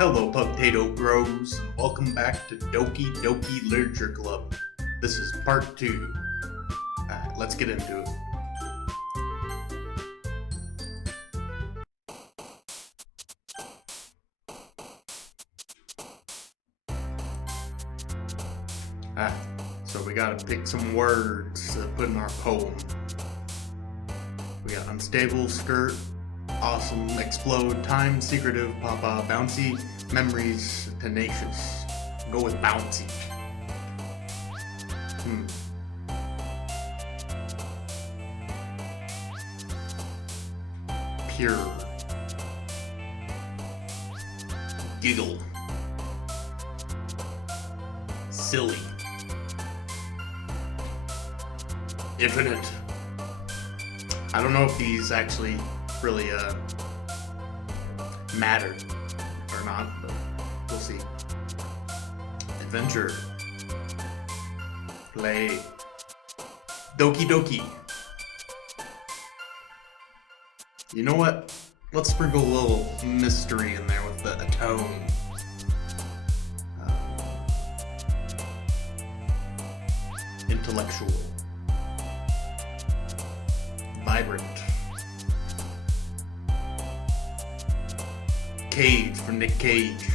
Hello, Potato Bros, and welcome back to Doki Literature Club. This is part 2. Alright, let's get into it. So we gotta pick some words to put in our poem. We got unstable, skirt, awesome, explode, time, secretive, papa, bouncy, memories, tenacious. Go with bouncy. Pure. Giggle. Silly. Infinite. I don't know if these actually really matter or not, but we'll see. Adventure. Play. Doki. You know what? Let's sprinkle a little mystery in there with a tone. Intellectual. Vibrant. Cage for Nick Cage.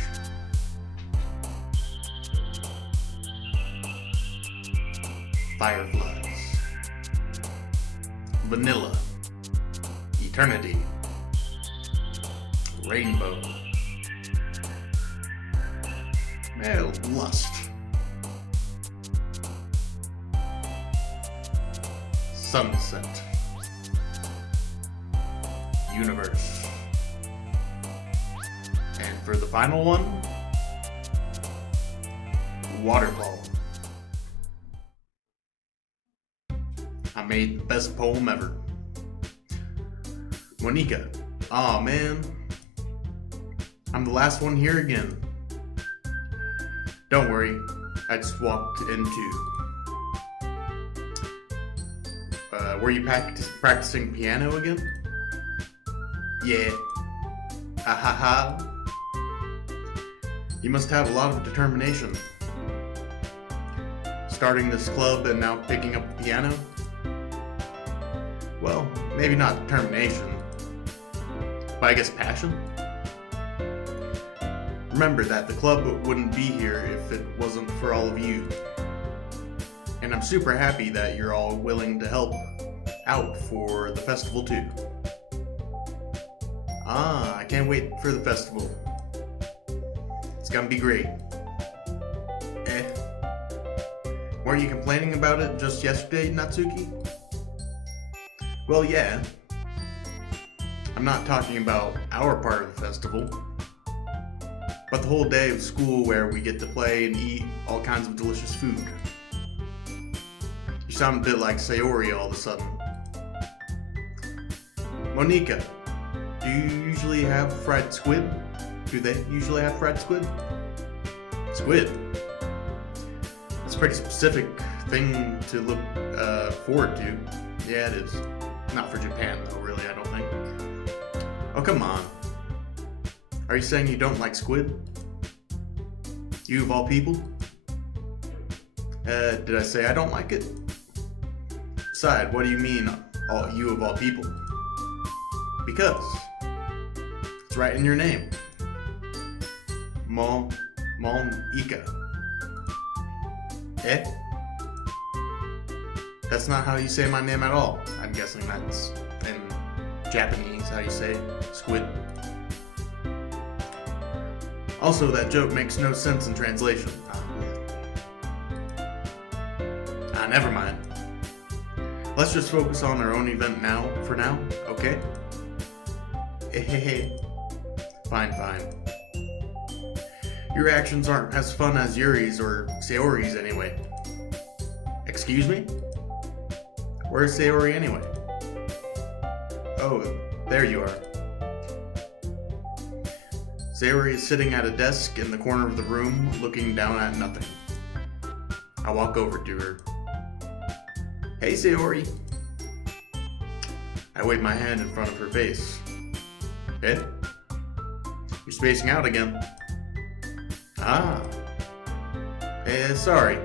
Fireflies. Vanilla. Eternity. Rainbow. Lust. Sunset. Universe. And for the final one, waterfall. I made the best poem ever. Monica. Aw, man. I'm the last one here again. Don't worry, I just walked into. Were you practicing piano again? Yeah. Ha. You must have a lot of determination. Starting this club and now picking up the piano? Well, maybe not determination, but I guess passion? Remember that the club wouldn't be here if it wasn't for all of you. And I'm super happy that you're all willing to help out for the festival too. I can't wait for the festival. It's gonna be great. Weren't you complaining about it just yesterday, Natsuki? Well, yeah. I'm not talking about our part of the festival, but the whole day of school where we get to play and eat all kinds of delicious food. You sound a bit like Sayori all of a sudden. Monica, do you usually have fried squid? Do they usually have fried squid? Squid? That's a pretty specific thing to look forward to. Yeah, it is. Not for Japan, though, really, I don't think. Oh, come on. Are you saying you don't like squid? You of all people? Did I say I don't like it? Besides, what do you mean, you of all people? Because it's right in your name. Monica. That's not how you say my name at all. I'm guessing that's in Japanese how you say squid. Also, that joke makes no sense in translation. Never mind. Let's just focus on our own event for now, okay? Fine. Your actions aren't as fun as Yuri's or Sayori's anyway. Excuse me? Where's Sayori anyway? Oh, there you are. Sayori is sitting at a desk in the corner of the room, looking down at nothing. I walk over to her. Hey, Sayori. I wave my hand in front of her face. Eh? You're spacing out again. Ah. Sorry.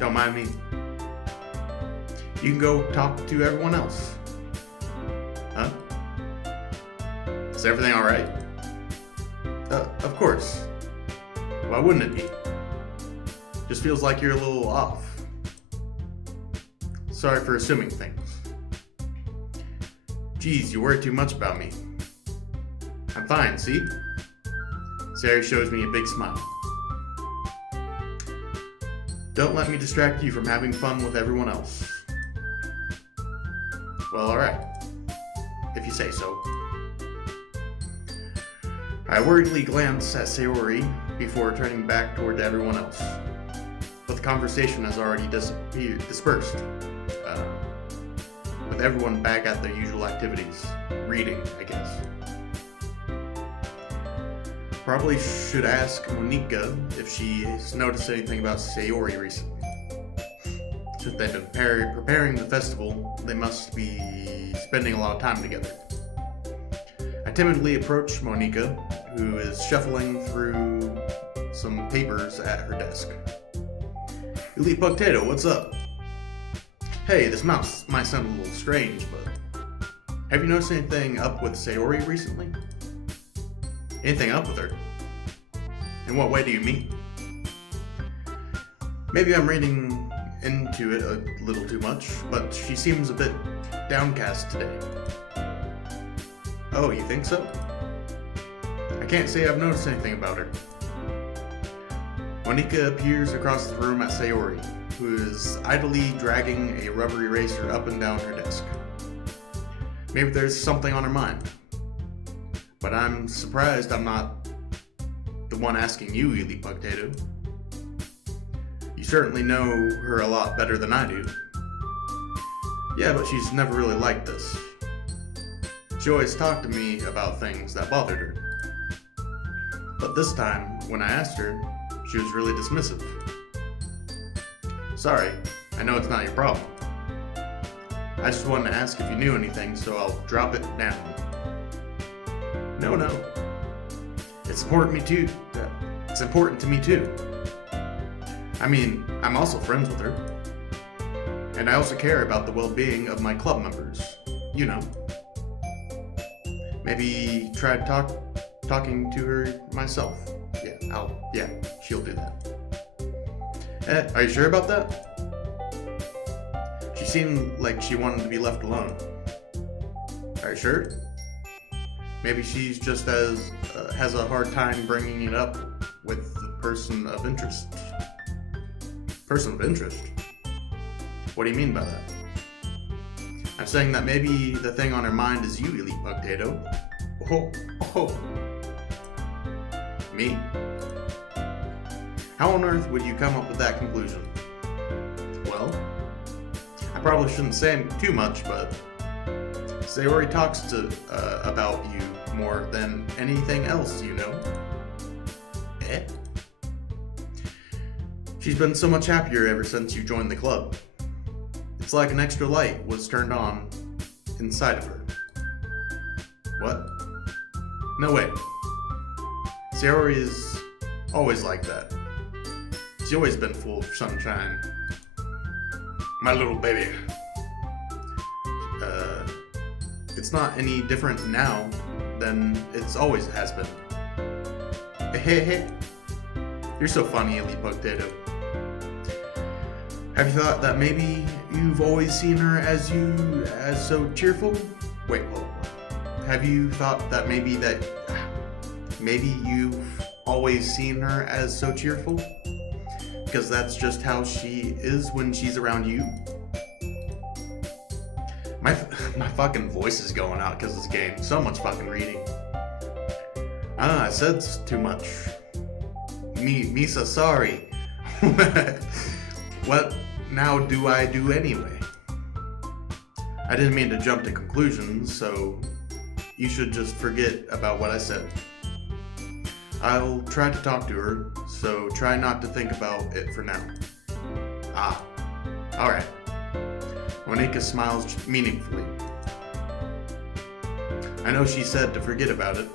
Don't mind me. You can go talk to everyone else. Huh? Is everything alright? Of course. Why wouldn't it be? Just feels like you're a little off. Sorry for assuming things. Geez, you worry too much about me. I'm fine, see? Sari shows me a big smile. Don't let me distract you from having fun with everyone else. Well, alright. If you say so. I worriedly glance at Sayori before turning back toward everyone else. But the conversation has already dispersed. With everyone back at their usual activities. Reading, I guess. Probably should ask Monika if she's noticed anything about Sayori recently. Since they've been preparing the festival, they must be spending a lot of time together. I timidly approach Monika, who is shuffling through some papers at her desk. Elite Potato, what's up? Hey, this might sound a little strange, but have you noticed anything up with Sayori recently? Anything up with her? In what way do you mean? Maybe I'm reading into it a little too much, but she seems a bit downcast today. Oh, you think so? I can't say I've noticed anything about her. Monika appears across the room at Sayori, who is idly dragging a rubber eraser up and down her desk. Maybe there's something on her mind. But I'm surprised I'm not the one asking you, Elite Potato. You certainly know her a lot better than I do. Yeah, but she's never really liked this. She always talked to me about things that bothered her. But this time, when I asked her, she was really dismissive. Sorry, I know it's not your problem. I just wanted to ask if you knew anything, so I'll drop it down. No. It's important to me too. I mean, I'm also friends with her. And I also care about the well-being of my club members. You know. Maybe try talking to her myself. Yeah, she'll do that. Are you sure about that? She seemed like she wanted to be left alone. Are you sure? Maybe she's just has a hard time bringing it up with the person of interest. Person of interest? What do you mean by that? I'm saying that maybe the thing on her mind is you, Elite Potato. Oh. Me? How on earth would you come up with that conclusion? Well, I probably shouldn't say too much, but Sayori talks about you more than anything else, you know. She's been so much happier ever since you joined the club. It's like an extra light was turned on inside of her. What? No way. Sayori is always like that. She's always been full of sunshine. My little baby. It's not any different now than it's always has been. Hey. You're so funny, Elite Potato. Have you thought that maybe you've always seen her as so cheerful? Wait, hold on. Have you thought that maybe you've always seen her as so cheerful? Because that's just how she is when she's around you? My fucking voice is going out because of this game. So much fucking reading. I said too much. Misa, sorry. What now do I do anyway? I didn't mean to jump to conclusions, so you should just forget about what I said. I'll try to talk to her, so try not to think about it for now. Alright. Monika smiles meaningfully. I know she said to forget about it,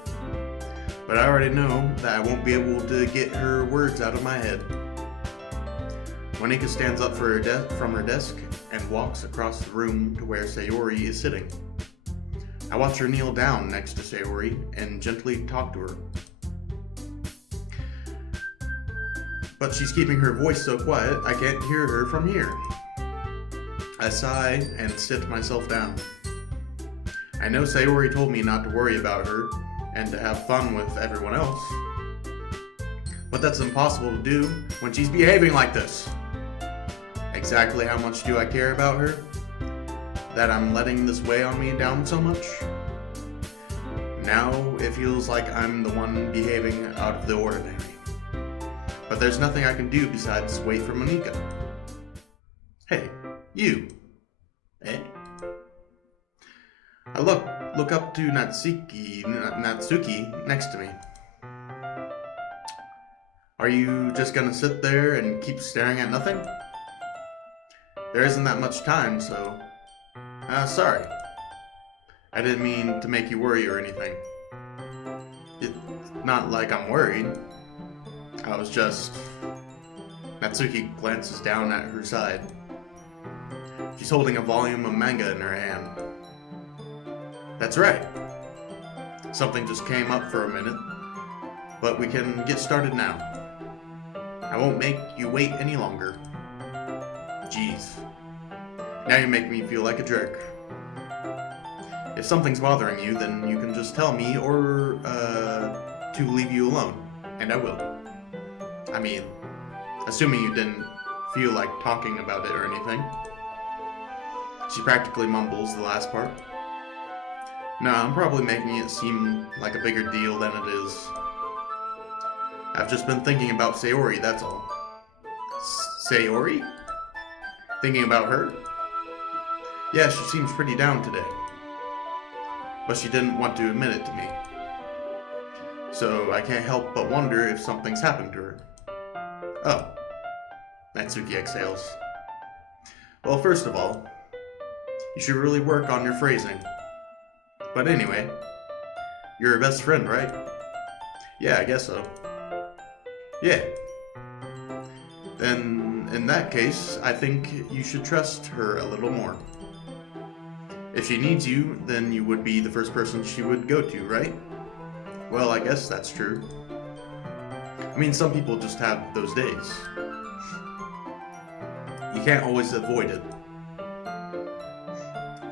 but I already know that I won't be able to get her words out of my head. Monika stands up from her desk and walks across the room to where Sayori is sitting. I watch her kneel down next to Sayori and gently talk to her. But she's keeping her voice so quiet I can't hear her from here. I sigh and sit myself down. I know Sayori told me not to worry about her and to have fun with everyone else, but that's impossible to do when she's behaving like this. Exactly how much do I care about her? That I'm letting this weigh on me down so much? Now it feels like I'm the one behaving out of the ordinary. But there's nothing I can do besides wait for Monika. Hey, you. Eh? I look up to Natsuki next to me. Are you just gonna sit there and keep staring at nothing? There isn't that much time, so... sorry. I didn't mean to make you worry or anything. It's not like I'm worried. I was just... Natsuki glances down at her side. She's holding a volume of manga in her hand. That's right. Something just came up for a minute, but we can get started now. I won't make you wait any longer. Jeez. Now you make me feel like a jerk. If something's bothering you, then you can just tell me or to leave you alone, and I will. I mean, assuming you didn't feel like talking about it or anything. She practically mumbles the last part. No, I'm probably making it seem like a bigger deal than it is. I've just been thinking about Sayori, that's all. Sayori? Thinking about her? Yeah, she seems pretty down today. But she didn't want to admit it to me. So I can't help but wonder if something's happened to her. Oh. Natsuki exhales. Well, first of all, you should really work on your phrasing. But anyway, you're her best friend, right? Yeah, I guess so. Yeah. Then, in that case, I think you should trust her a little more. If she needs you, then you would be the first person she would go to, right? Well, I guess that's true. I mean, some people just have those days. You can't always avoid it.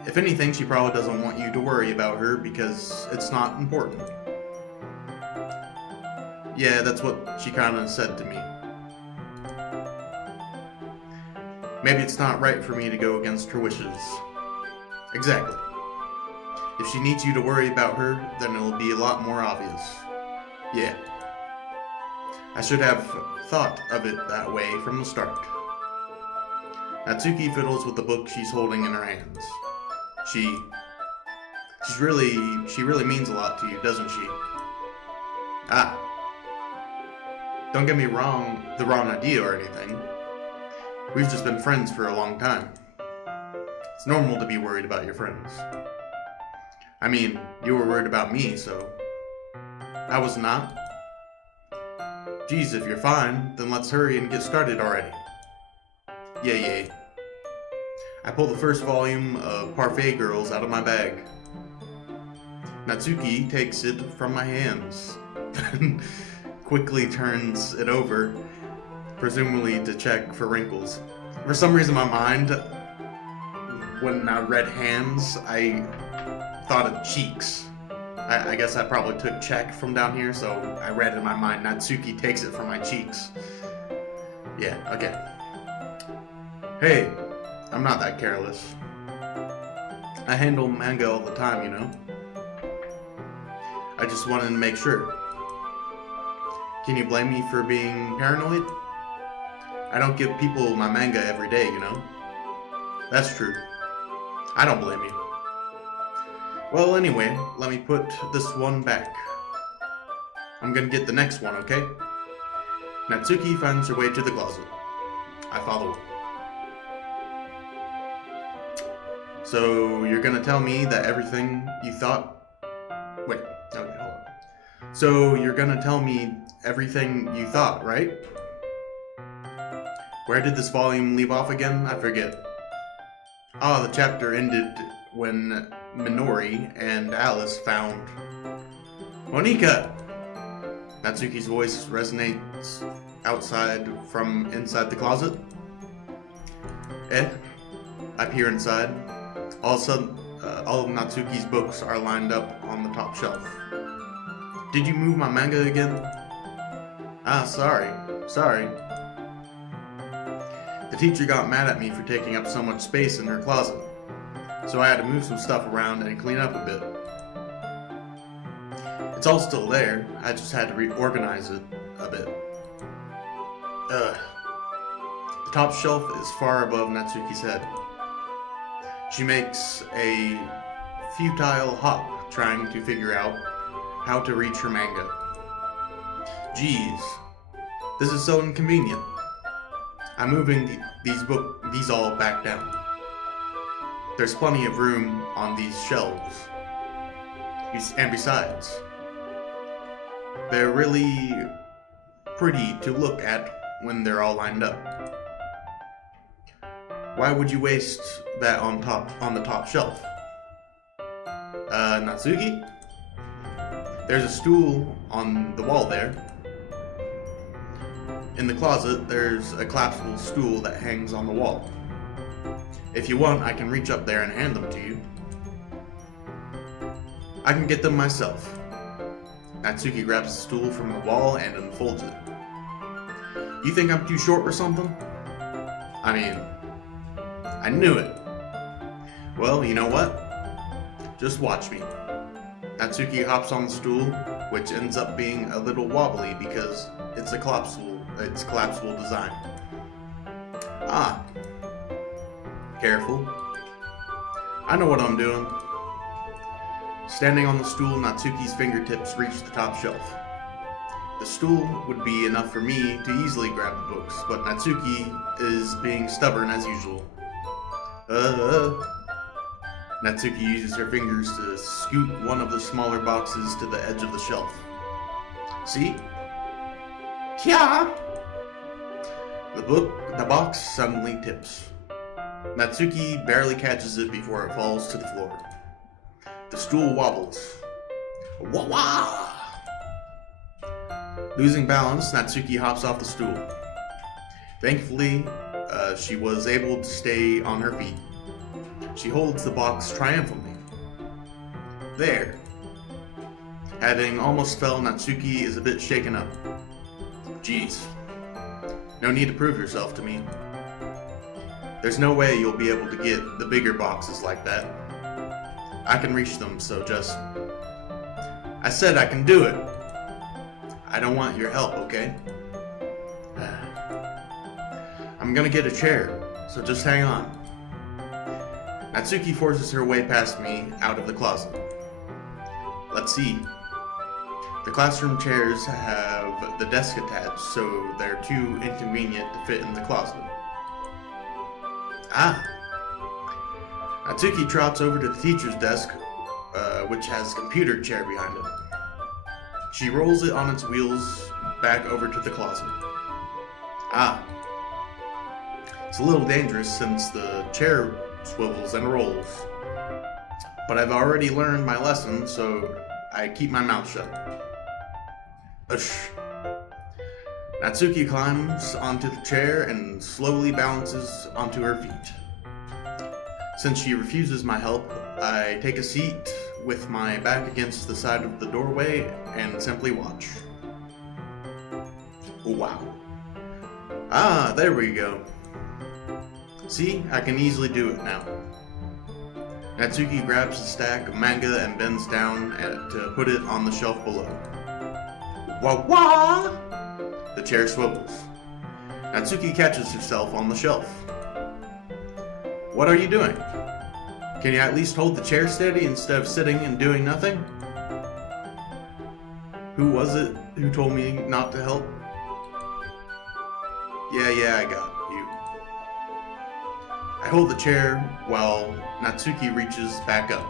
If anything, she probably doesn't want you to worry about her because it's not important. Yeah, that's what she kind of said to me. Maybe it's not right for me to go against her wishes. Exactly. If she needs you to worry about her, then it'll be a lot more obvious. Yeah. I should have thought of it that way from the start. Natsuki fiddles with the book she's holding in her hands. She really means a lot to you, doesn't she? Ah. Don't get me wrong, the wrong idea or anything. We've just been friends for a long time. It's normal to be worried about your friends. I mean, you were worried about me, so... I was not. Geez, if you're fine, then let's hurry and get started already. Yay. I pull the first volume of Parfait Girls out of my bag. Natsuki takes it from my hands, then quickly turns it over, presumably to check for wrinkles. For some reason in my mind, when I read hands, I thought of cheeks. I guess I probably took check from down here, so I read in my mind, Natsuki takes it from my cheeks. Yeah, okay. Hey, I'm not that careless. I handle manga all the time, you know? I just wanted to make sure. Can you blame me for being paranoid? I don't give people my manga every day, you know? That's true. I don't blame you. Well, anyway, let me put this one back. I'm gonna get the next one, okay? Natsuki finds her way to the closet. I follow her. So, you're gonna tell me that everything you thought... Wait, okay, hold on. So you're gonna tell me everything you thought, right? Where did this volume leave off again? I forget. Ah, the chapter ended when Minori and Alice found Monika! Natsuki's voice resonates outside from inside the closet. I peer inside. All of a sudden, all of Natsuki's books are lined up on the top shelf. Did you move my manga again? Ah, sorry. The teacher got mad at me for taking up so much space in her closet, so I had to move some stuff around and clean up a bit. It's all still there, I just had to reorganize it a bit. The top shelf is far above Natsuki's head. She makes a futile hop trying to figure out how to reach her manga. Geez, this is so inconvenient. I'm moving these all back down. There's plenty of room on these shelves. And besides, they're really pretty to look at when they're all lined up. Why would you waste that on the top shelf? Natsuki? There's a stool on the wall there. In the closet, there's a collapsible stool that hangs on the wall. If you want, I can reach up there and hand them to you. I can get them myself. Natsuki grabs the stool from the wall and unfolds it. You think I'm too short or something? I mean, I knew it. Well, you know what? Just watch me. Natsuki hops on the stool, which ends up being a little wobbly because it's a collapsible design. Ah. Careful. I know what I'm doing. Standing on the stool, Natsuki's fingertips reach the top shelf. The stool would be enough for me to easily grab the books, but Natsuki is being stubborn as usual. Natsuki uses her fingers to scoot one of the smaller boxes to the edge of the shelf. See? Kya! The box suddenly tips. Natsuki barely catches it before it falls to the floor. The stool wobbles. Wah-wah! Losing balance, Natsuki hops off the stool. Thankfully, she was able to stay on her feet. She holds the box triumphantly. There. Having almost fell, Natsuki is a bit shaken up. Jeez. No need to prove yourself to me. There's no way you'll be able to get the bigger boxes like that. I can reach them, so just... I said I can do it! I don't want your help, okay? I'm gonna get a chair, so just hang on. Natsuki forces her way past me out of the closet. Let's see. The classroom chairs have the desk attached, so they're too inconvenient to fit in the closet. Ah! Natsuki trots over to the teacher's desk, which has a computer chair behind it. She rolls it on its wheels back over to the closet. Ah. It's a little dangerous since the chair swivels and rolls. But I've already learned my lesson, so I keep my mouth shut. Ush. Natsuki climbs onto the chair and slowly balances onto her feet. Since she refuses my help, I take a seat with my back against the side of the doorway and simply watch. Oh, wow. Ah, there we go. See, I can easily do it now. Natsuki grabs the stack of manga and bends down to put it on the shelf below. Wah wah! The chair swivels. Natsuki catches herself on the shelf. What are you doing? Can you at least hold the chair steady instead of sitting and doing nothing? Who was it who told me not to help? Yeah, I got you. I hold the chair while Natsuki reaches back up.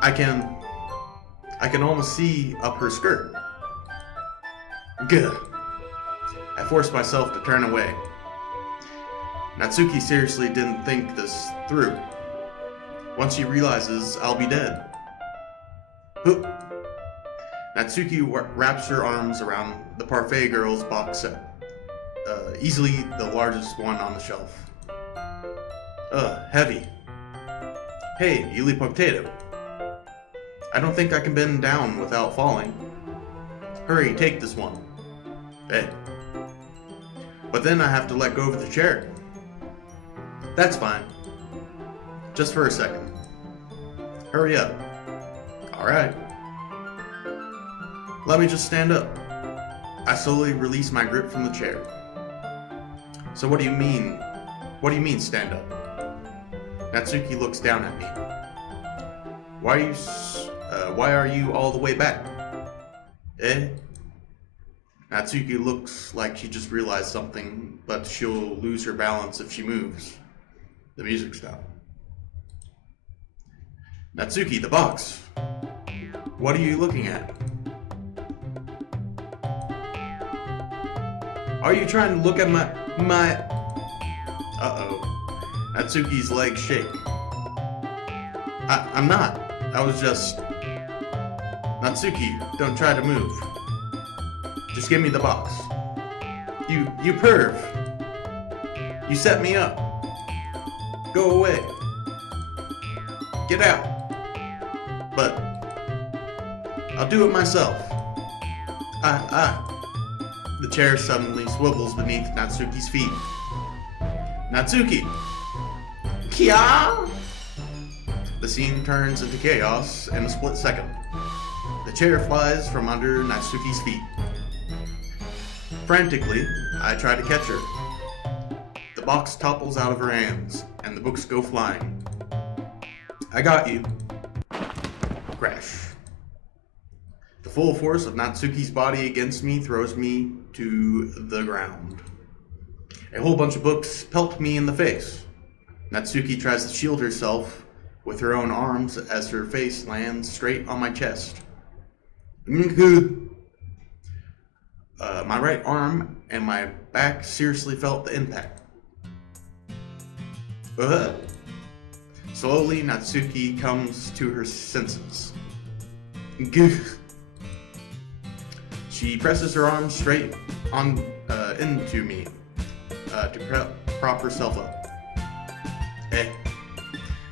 I can almost see up her skirt. Good. I forced myself to turn away. Natsuki seriously didn't think this through. Once she realizes I'll be dead. Huh. Natsuki wraps her arms around the Parfait Girls box set. Easily the largest one on the shelf. Heavy. Hey, Yuli Potato. I don't think I can bend down without falling. Hurry, take this one. Hey. But then I have to let go of the chair. That's fine. Just for a second. Hurry up. Alright. Let me just stand up. I slowly release my grip from the chair. So what do you mean? What do you mean, stand up? Natsuki looks down at me. Why are you all the way back? Eh? Natsuki looks like she just realized something, but she'll lose her balance if she moves. The music stopped. Natsuki, the box. What are you looking at? Are you trying to look at my... Uh-oh. Natsuki's legs shake. I'm not. I was just... Natsuki, don't try to move. Just give me the box. You perv. You set me up. Go away. Get out. But I'll do it myself. The chair suddenly swivels beneath Natsuki's feet. Natsuki! Kia! The scene turns into chaos in a split second. The chair flies from under Natsuki's feet. Frantically, I try to catch her. The box topples out of her hands, and the books go flying. I got you. Crash. The full force of Natsuki's body against me throws me to the ground. A whole bunch of books pelt me in the face. Natsuki tries to shield herself with her own arms as her face lands straight on my chest. My right arm and my back seriously felt the impact. Slowly, Natsuki comes to her senses. She presses her arms straight on into me to prop herself up. Hey.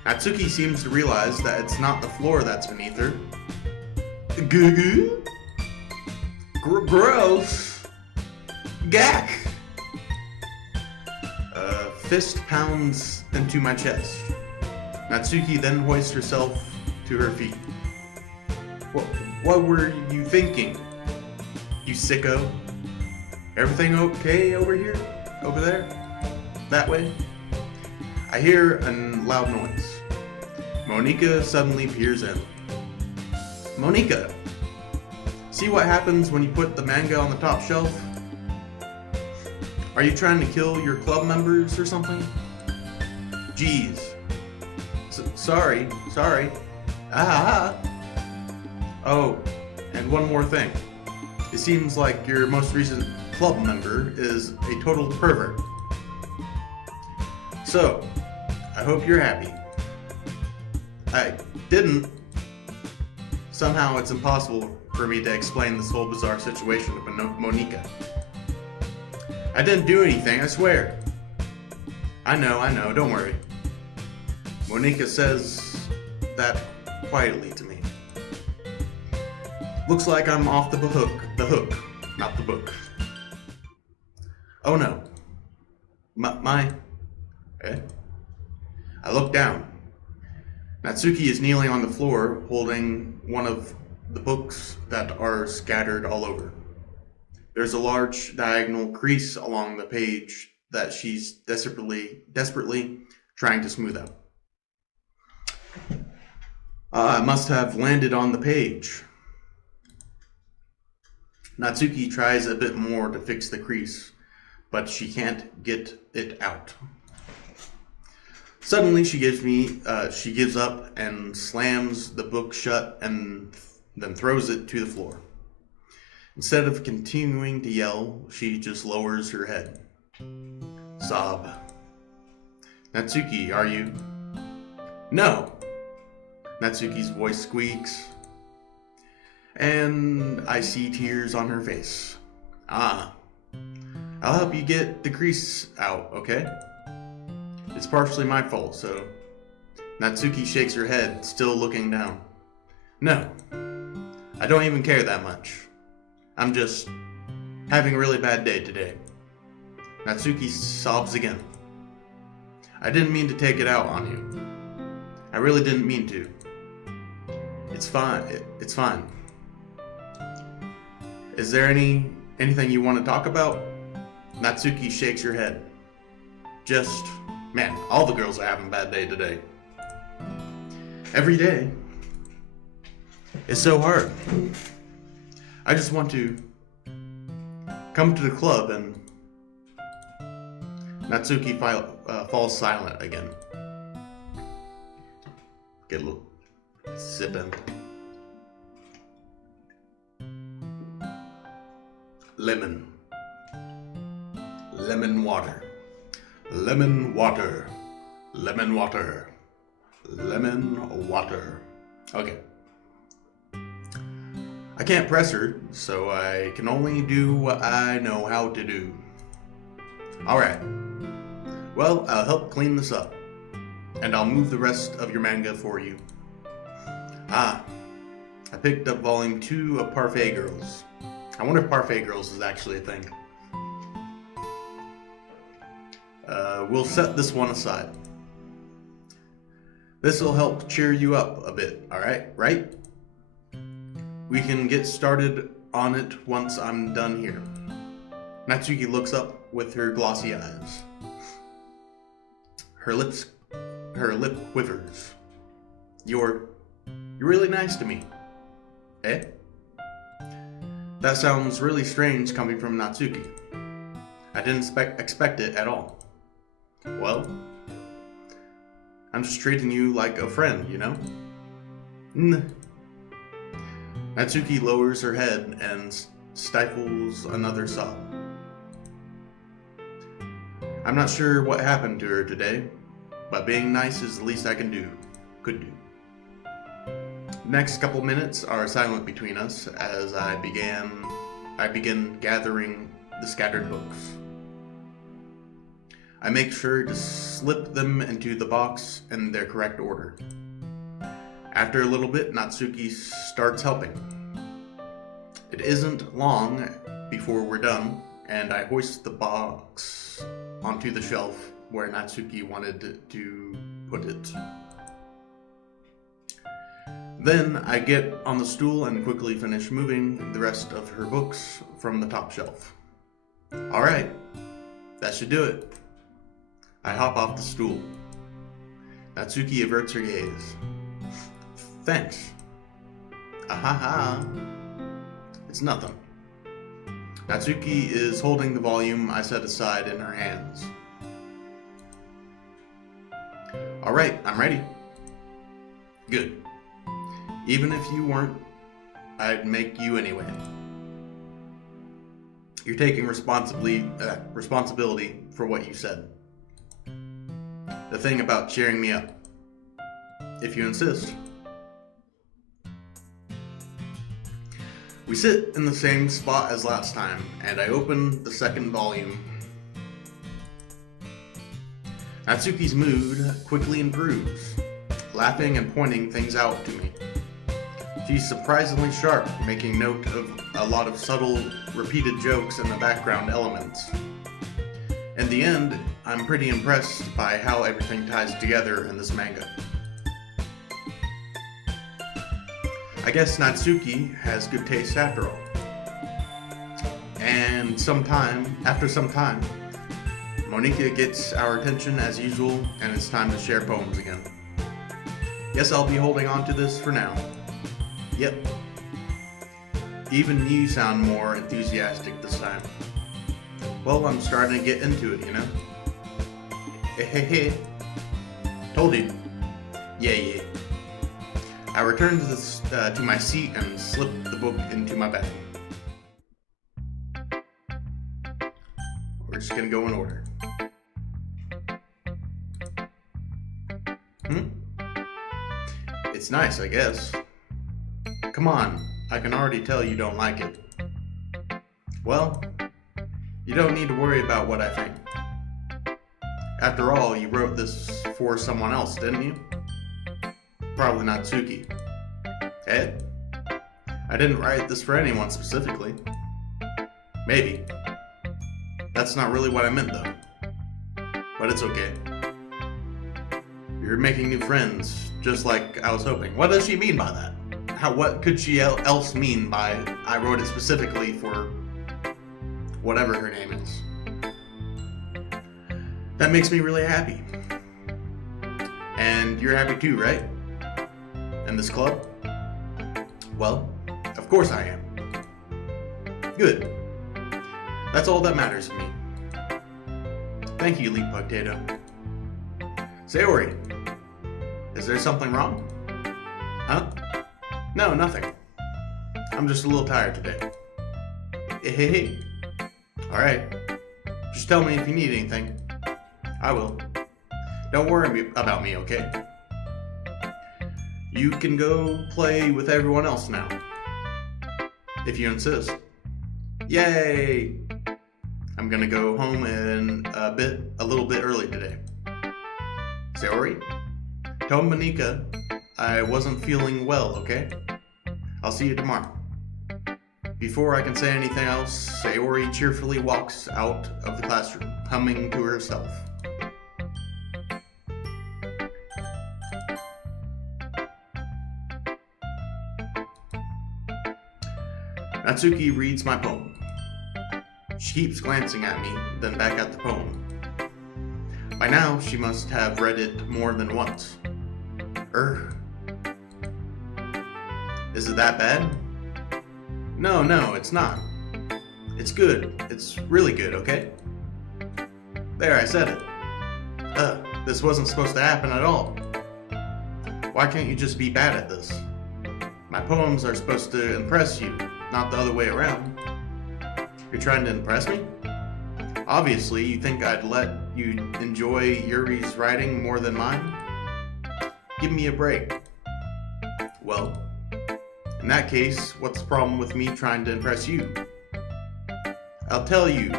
Natsuki seems to realize that it's not the floor that's beneath her. Gross. Gack. Fist pounds into my chest. Natsuki then hoists herself to her feet. What were you thinking, you sicko? Everything okay over here? Over there? That way? I hear a loud noise. Monika suddenly peers in. Monika! See what happens when you put the manga on the top shelf? Are you trying to kill your club members or something? Jeez. Sorry. Oh, and one more thing. It seems like your most recent club member is a total pervert. So, I hope you're happy. I didn't. Somehow it's impossible for me to explain this whole bizarre situation with Monika. I didn't do anything, I swear. I know, don't worry. Monika says that quietly to me. Looks like I'm off the hook, not the book. Oh no. Eh? I look down. Natsuki is kneeling on the floor, holding one of the books that are scattered all over. There's a large diagonal crease along the page that she's desperately trying to smooth out. I must have landed on the page. Natsuki tries a bit more to fix the crease, but she can't get it out. Suddenly, she gives up and slams the book shut and then throws it to the floor. Instead of continuing to yell, she just lowers her head. Sob. Natsuki, are you? No! Natsuki's voice squeaks, and I see tears on her face. Ah. I'll help you get the crease out, okay? It's partially my fault, so... Natsuki shakes her head, still looking down. No. I don't even care that much. I'm just having a really bad day today. Natsuki sobs again. I didn't mean to take it out on you. I really didn't mean to. It's fine. It's fine. Is there anything you want to talk about? Natsuki shakes her head. Just, man, all the girls are having a bad day today. Every day. It's so hard. I just want to come to the club and... Natsuki falls silent again. Get a little sip in. Lemon. Lemon water. Lemon water. Lemon water. Lemon water. Okay. I can't press her, so I can only do what I know how to do. Alright. Well, I'll help clean this up. And I'll move the rest of your manga for you. I picked up volume 2 of Parfait Girls. I wonder if Parfait Girls is actually a thing. We'll set this one aside. This will help cheer you up a bit, alright? Right? We can get started on it once I'm done here. Natsuki looks up with her glossy eyes. Her lip quivers. You're really nice to me. Eh? That sounds really strange coming from Natsuki. I didn't expect it at all. Well, I'm just treating you like a friend, you know? Natsuki lowers her head and stifles another sob. I'm not sure what happened to her today, but being nice is the least I could do. Next couple minutes are silent between us as I begin gathering the scattered books. I make sure to slip them into the box in their correct order. After a little bit, Natsuki starts helping. It isn't long before we're done, and I hoist the box onto the shelf where Natsuki wanted to put it. Then I get on the stool and quickly finish moving the rest of her books from the top shelf. Alright, that should do it. I hop off the stool. Natsuki averts her gaze. Thanks. Ahaha. It's nothing. Natsuki is holding the volume I set aside in her hands. Alright, I'm ready. Good. Even if you weren't, I'd make you anyway. You're taking responsibility for what you said. The thing about cheering me up. If you insist. We sit in the same spot as last time, and I open the second volume. Natsuki's mood quickly improves, laughing and pointing things out to me. She's surprisingly sharp, making note of a lot of subtle, repeated jokes and the background elements. In the end, I'm pretty impressed by how everything ties together in this manga. I guess Natsuki has good taste after all. And after some time, Monika gets our attention as usual, and it's time to share poems again. Guess I'll be holding on to this for now. Yep. Even you sound more enthusiastic this time. Well, I'm starting to get into it, you know? Hey. Told you. Yeah. I returned to my seat and slipped the book into my bag. We're just gonna go in order. It's nice, I guess. Come on, I can already tell you don't like it. Well, you don't need to worry about what I think. After all, you wrote this for someone else, didn't you? Probably not Suki. Ed? I didn't write this for anyone specifically. Maybe. That's not really what I meant though. But it's okay. You're making new friends, just like I was hoping. What does she mean by that? What could she else mean by I wrote it specifically for whatever her name is? That makes me really happy. And you're happy too, right? And this club? Well, of course I am. Good. That's all that matters to me. Thank you, Leap Potato. Sayori, is there something wrong? Huh? No, nothing. I'm just a little tired today. Hey. Alright. Just tell me if you need anything. I will. Don't worry about me, okay? You can go play with everyone else now. If you insist. Yay! I'm gonna go home in a little bit early today. Sayori? Tell Monika I wasn't feeling well, okay? I'll see you tomorrow. Before I can say anything else, Sayori cheerfully walks out of the classroom, humming to herself. Natsuki reads my poem. She keeps glancing at me, then back at the poem. By now, she must have read it more than once. Is it that bad? No, it's not. It's good. It's really good, okay? There, I said it. This wasn't supposed to happen at all. Why can't you just be bad at this? My poems are supposed to impress you, not the other way around. You're trying to impress me? Obviously, you think I'd let you enjoy Yuri's writing more than mine? Give me a break. Well, in that case, what's the problem with me trying to impress you? I'll tell you,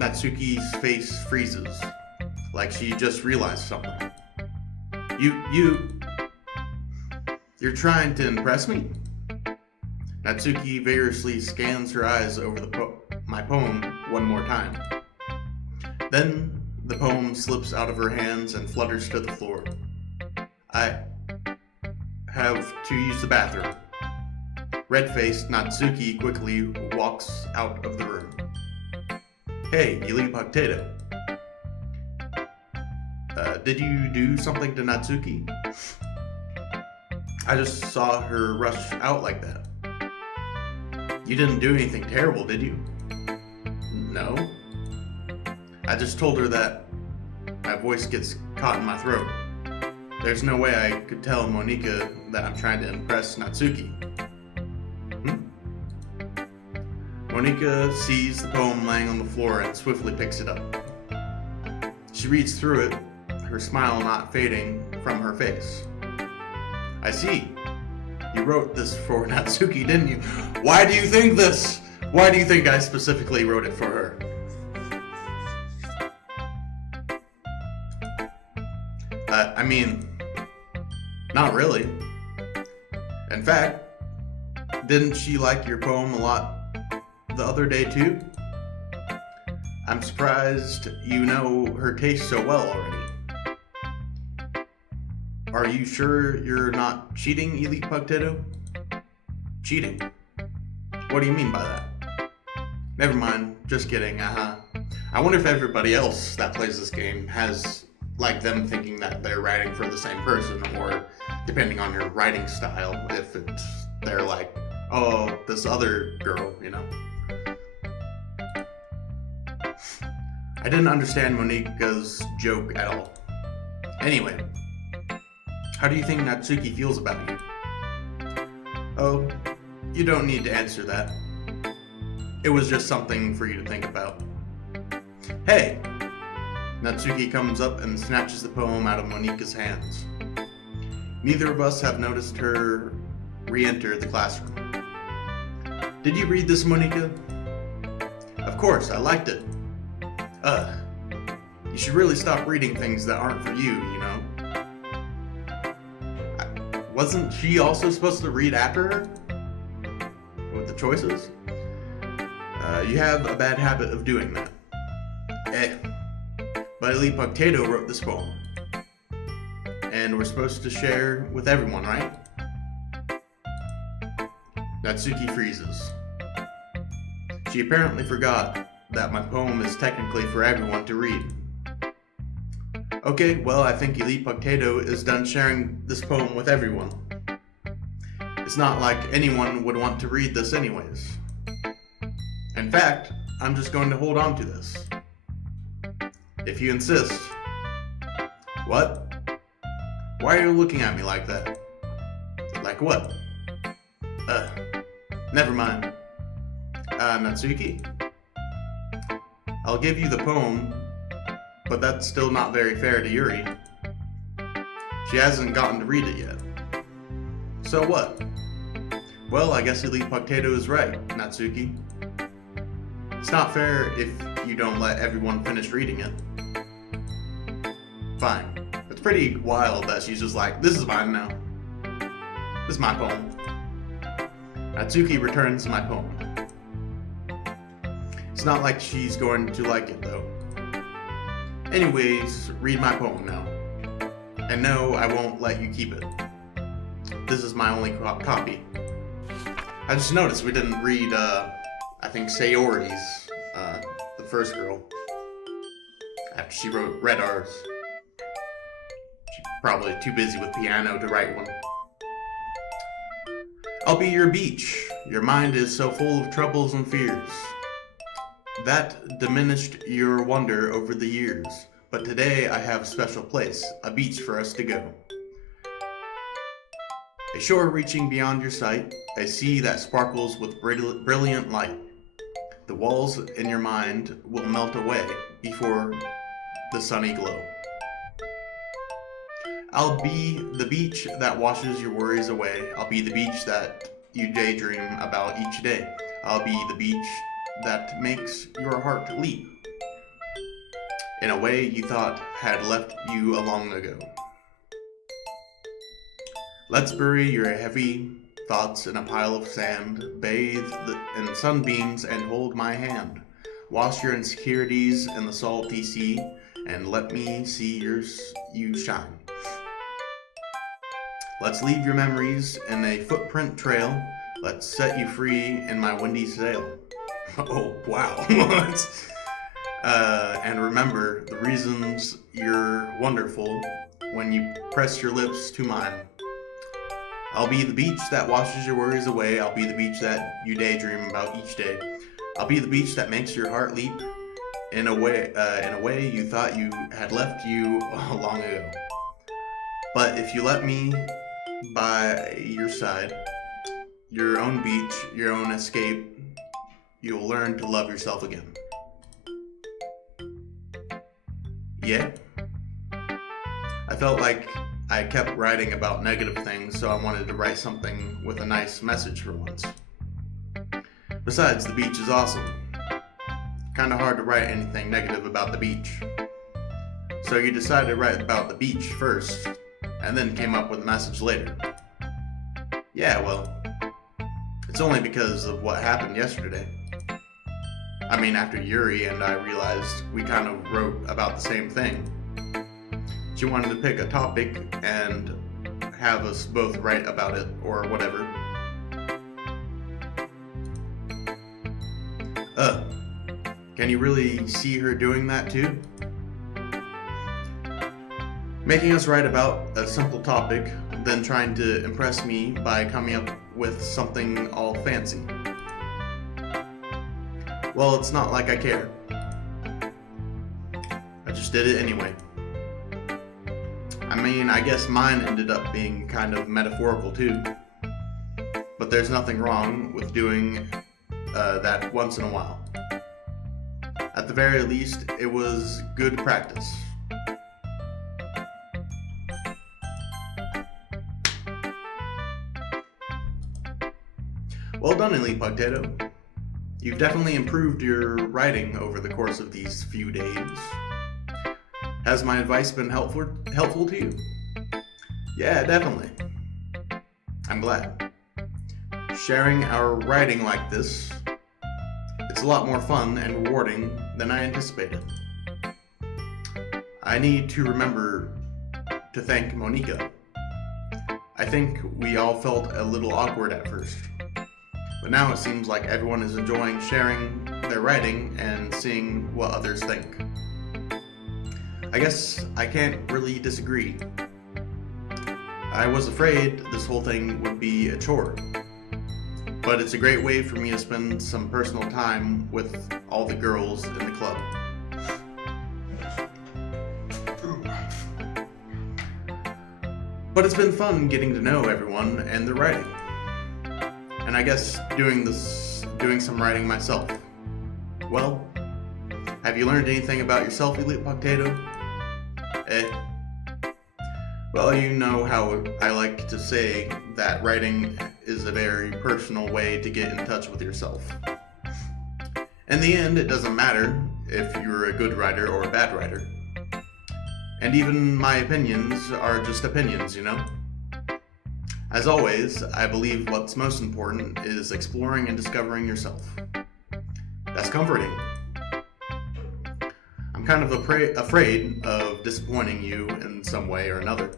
Natsuki's face freezes, like she just realized something. You're trying to impress me? Natsuki vigorously scans her eyes over my poem one more time. Then the poem slips out of her hands and flutters to the floor. I have to use the bathroom. Red-faced Natsuki quickly walks out of the room. Hey, you leave potato. Did you do something to Natsuki? I just saw her rush out like that. You didn't do anything terrible, did you? No. I just told her that my voice gets caught in my throat. There's no way I could tell Monika that I'm trying to impress Natsuki. Monika sees the poem laying on the floor and swiftly picks it up. She reads through it, her smile not fading from her face. I see. You wrote this for Natsuki, didn't you? Why do you think this? Why do you think I specifically wrote it for her? I mean, not really. In fact, didn't she like your poem a lot the other day too? I'm surprised you know her taste so well already. Are you sure you're not cheating, Elite Potato? Cheating? What do you mean by that? Never mind, just kidding, I wonder if everybody else that plays this game has like them thinking that they're writing for the same person, or depending on your writing style, if they're like, oh, this other girl, you know. I didn't understand Monika's joke at all. Anyway, how do you think Natsuki feels about you? Oh, you don't need to answer that. It was just something for you to think about. Hey! Natsuki comes up and snatches the poem out of Monika's hands. Neither of us have noticed her re-enter the classroom. Did you read this, Monika? Of course, I liked it. You should really stop reading things that aren't for you, you know? Wasn't she also supposed to read after her? With the choices? You have a bad habit of doing that. But Elite Potato wrote this poem. And we're supposed to share with everyone, right? Natsuki freezes. She apparently forgot that my poem is technically for everyone to read. Okay, well, I think Elite Potato is done sharing this poem with everyone. It's not like anyone would want to read this anyways. In fact, I'm just going to hold on to this. If you insist. What? Why are you looking at me like that? Like what? Never mind. Natsuki? I'll give you the poem, but that's still not very fair to Yuri. She hasn't gotten to read it yet. So what? Well, I guess Elite Potato is right, Natsuki. It's not fair if you don't let everyone finish reading it. Fine. It's pretty wild that she's just like, this is mine now. This is my poem. Natsuki returns my poem. It's not like she's going to like it though. Anyways, read my poem now. And no, I won't let you keep it. This is my only copy. I just noticed we didn't read, I think Sayori's, the first girl. After she read ours. She's probably too busy with piano to write one. I'll be your beach. Your mind is so full of troubles and fears. That diminished your wonder over the years. But today I have a special place, a beach for us to go. A shore reaching beyond your sight, a sea that sparkles with brilliant light. The walls in your mind will melt away before the sunny glow. I'll be the beach that washes your worries away. I'll be the beach that you daydream about each day. I'll be the beach that makes your heart leap in a way you thought had left you long ago. Let's bury your heavy thoughts in a pile of sand, bathe in sunbeams and hold my hand. Wash your insecurities in the salty sea and let me see you shine. Let's leave your memories in a footprint trail. Let's set you free in my windy sail. Oh, wow. And remember the reasons you're wonderful when you press your lips to mine. I'll be the beach that washes your worries away. I'll be the beach that you daydream about each day. I'll be the beach that makes your heart leap in a way you thought you had left you long ago. But if you let me by your side, your own beach, your own escape, you'll learn to love yourself again. Yeah? I felt like I kept writing about negative things, so I wanted to write something with a nice message for once. Besides, the beach is awesome. Kinda hard to write anything negative about the beach. So you decided to write about the beach first, and then came up with a message later. Yeah, well, it's only because of what happened yesterday. I mean, after Yuri and I realized we kind of wrote about the same thing. She wanted to pick a topic and have us both write about it, or whatever. Can you really see her doing that too? Making us write about a simple topic, then trying to impress me by coming up with something all fancy. Well, it's not like I care. just did it anyway. I mean, I guess mine ended up being kind of metaphorical too. But there's nothing wrong with doing that once in a while. At the very least, it was good practice. Well done, Elite Potato. You've definitely improved your writing over the course of these few days. Has my advice been helpful to you? Yeah, definitely. I'm glad. Sharing our writing like this, it's a lot more fun and rewarding than I anticipated. I need to remember to thank Monica. I think we all felt a little awkward at first, but now it seems like everyone is enjoying sharing their writing and seeing what others think. I guess I can't really disagree. I was afraid this whole thing would be a chore, but it's a great way for me to spend some personal time with all the girls in the club. But it's been fun getting to know everyone and their writing. And I guess doing some writing myself. Well, have you learned anything about yourself, Elite Potato? Well, you know how I like to say that writing is a very personal way to get in touch with yourself. In the end, it doesn't matter if you're a good writer or a bad writer. And even my opinions are just opinions, you know? As always, I believe what's most important is exploring and discovering yourself. That's comforting. I'm kind of afraid of disappointing you in some way or another.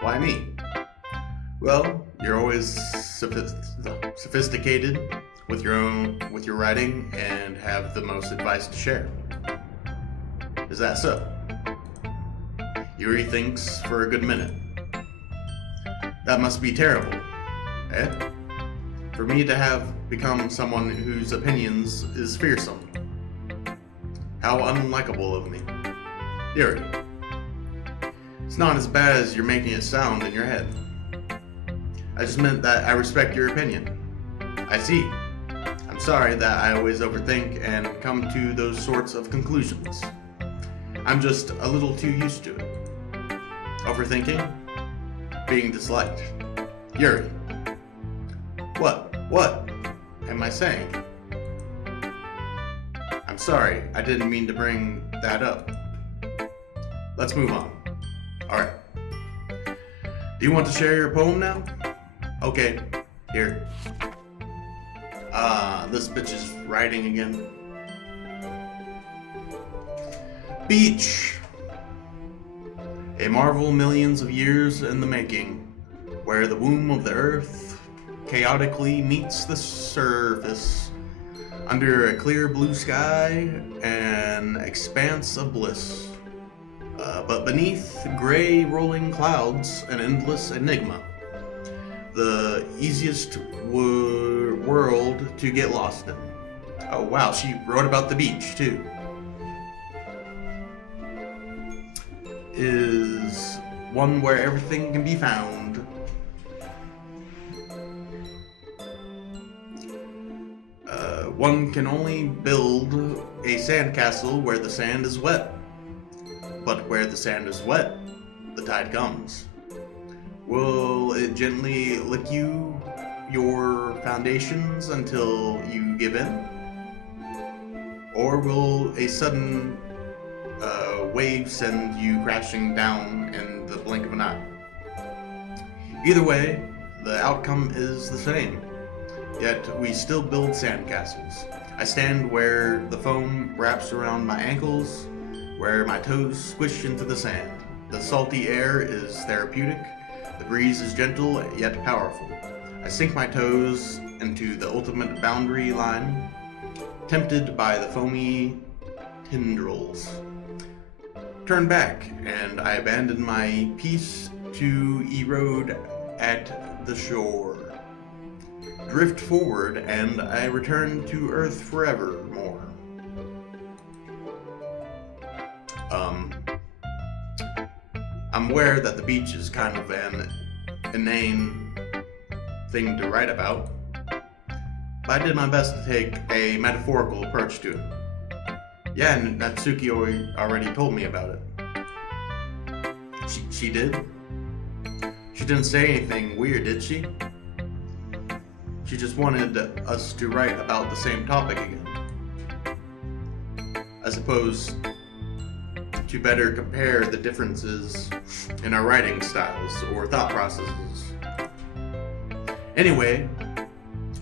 Why me? Well, you're always sophisticated with your writing and have the most advice to share. Is that so? Yuri thinks for a good minute. That must be terrible, For me to have become someone whose opinions is fearsome. How unlikable of me. Yuri. It's not as bad as you're making it sound in your head. I just meant that I respect your opinion. I see. I'm sorry that I always overthink and come to those sorts of conclusions. I'm just a little too used to it. Overthinking? Being disliked. Yuri. What am I saying? I'm sorry, I didn't mean to bring that up. Let's move on. Alright. Do you want to share your poem now? Okay, here. This bitch is writing again. Beach. A marvel millions of years in the making, where the womb of the earth chaotically meets the surface, under a clear blue sky, an expanse of bliss. But beneath gray rolling clouds, an endless enigma. The easiest world to get lost in. Oh wow, she wrote about the beach too. Is one where everything can be found. One can only build a sandcastle where the sand is wet. But where the sand is wet, the tide comes. Will it gently lick your foundations until you give in? Or will a sudden wave send you crashing down in the blink of an eye? Either way, the outcome is the same. Yet we still build sandcastles. I stand where the foam wraps around my ankles, where my toes squish into the sand. The salty air is therapeutic. The breeze is gentle yet powerful. I sink my toes into the ultimate boundary line, tempted by the foamy tendrils. Turn back, and I abandon my peace to erode at the shore. Drift forward, and I return to Earth forevermore. Um, I'm aware that the beach is kind of an inane thing to write about, but I did my best to take a metaphorical approach to it. Yeah, and Natsuki already told me about it. She did? She didn't say anything weird, did she? She just wanted us to write about the same topic again. I suppose to better compare the differences in our writing styles or thought processes. Anyway,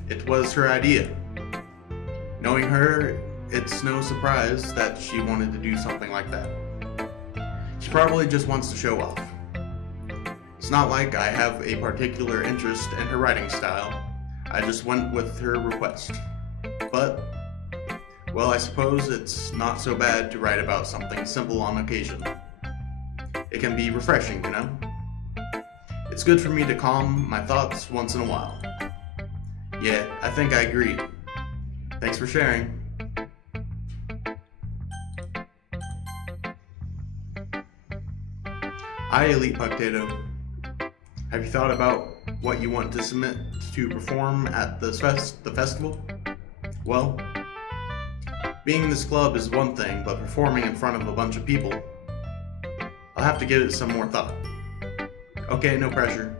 it was her idea. Knowing her, it's no surprise that she wanted to do something like that. She probably just wants to show off. It's not like I have a particular interest in her writing style. I just went with her request. But, well, I suppose it's not so bad to write about something simple on occasion. It can be refreshing, you know? It's good for me to calm my thoughts once in a while. Yeah, I think I agree. Thanks for sharing. Hi, Elite Potato. Have you thought about what you want to submit to perform at the festival? Well, being in this club is one thing, but performing in front of a bunch of people, I'll have to give it some more thought. Okay, no pressure.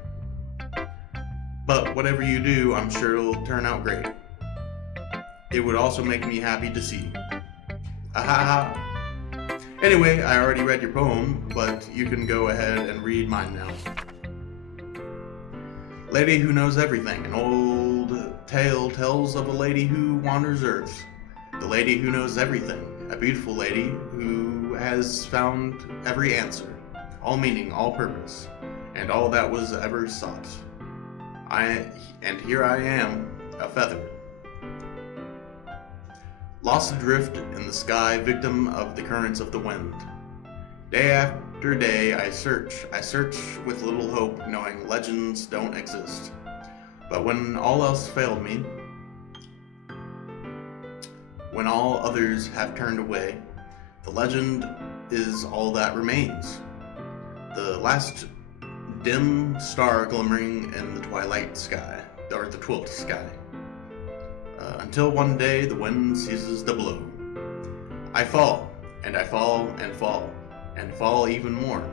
But whatever you do, I'm sure it'll turn out great. It would also make me happy to see. Ahaha. Anyway, I already read your poem, but you can go ahead and read mine now. Lady Who Knows Everything. An old tale tells of a lady who wanders Earth. The lady who knows everything. A beautiful lady who has found every answer, all meaning, all purpose, and all that was ever sought. And here I am, a feather. Lost adrift in the sky, victim of the currents of the wind. Day after day I search with little hope, knowing legends don't exist. But when all else failed me, when all others have turned away, the legend is all that remains. The last dim star glimmering in the twilight sky, or the twilit sky. Until one day the wind ceases to blow. I fall, and I fall, and fall, and fall even more,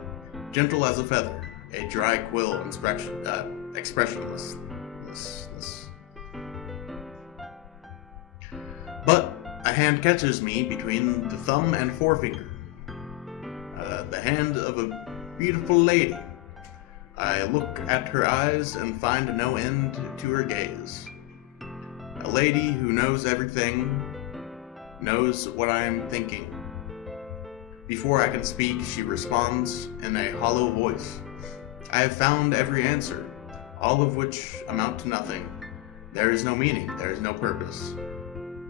gentle as a feather, a dry quill expressionless. But a hand catches me between the thumb and forefinger. The hand of a beautiful lady. I look at her eyes and find no end to her gaze. A lady who knows everything, knows what I am thinking. Before I can speak, she responds in a hollow voice. I have found every answer, all of which amount to nothing. There is no meaning, there is no purpose.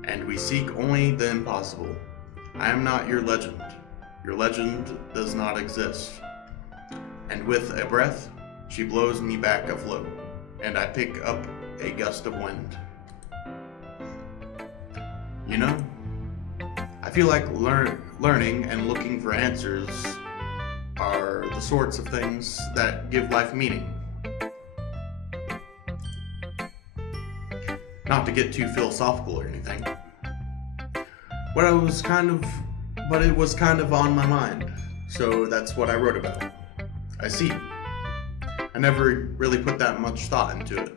And we seek only the impossible. I am not your legend. Your legend does not exist. And with a breath, she blows me back afloat, and I pick up a gust of wind. You know, I feel like learning and looking for answers are the sorts of things that give life meaning. Not to get too philosophical or anything. But it was kind of on my mind, so that's what I wrote about. I see. I never really put that much thought into it.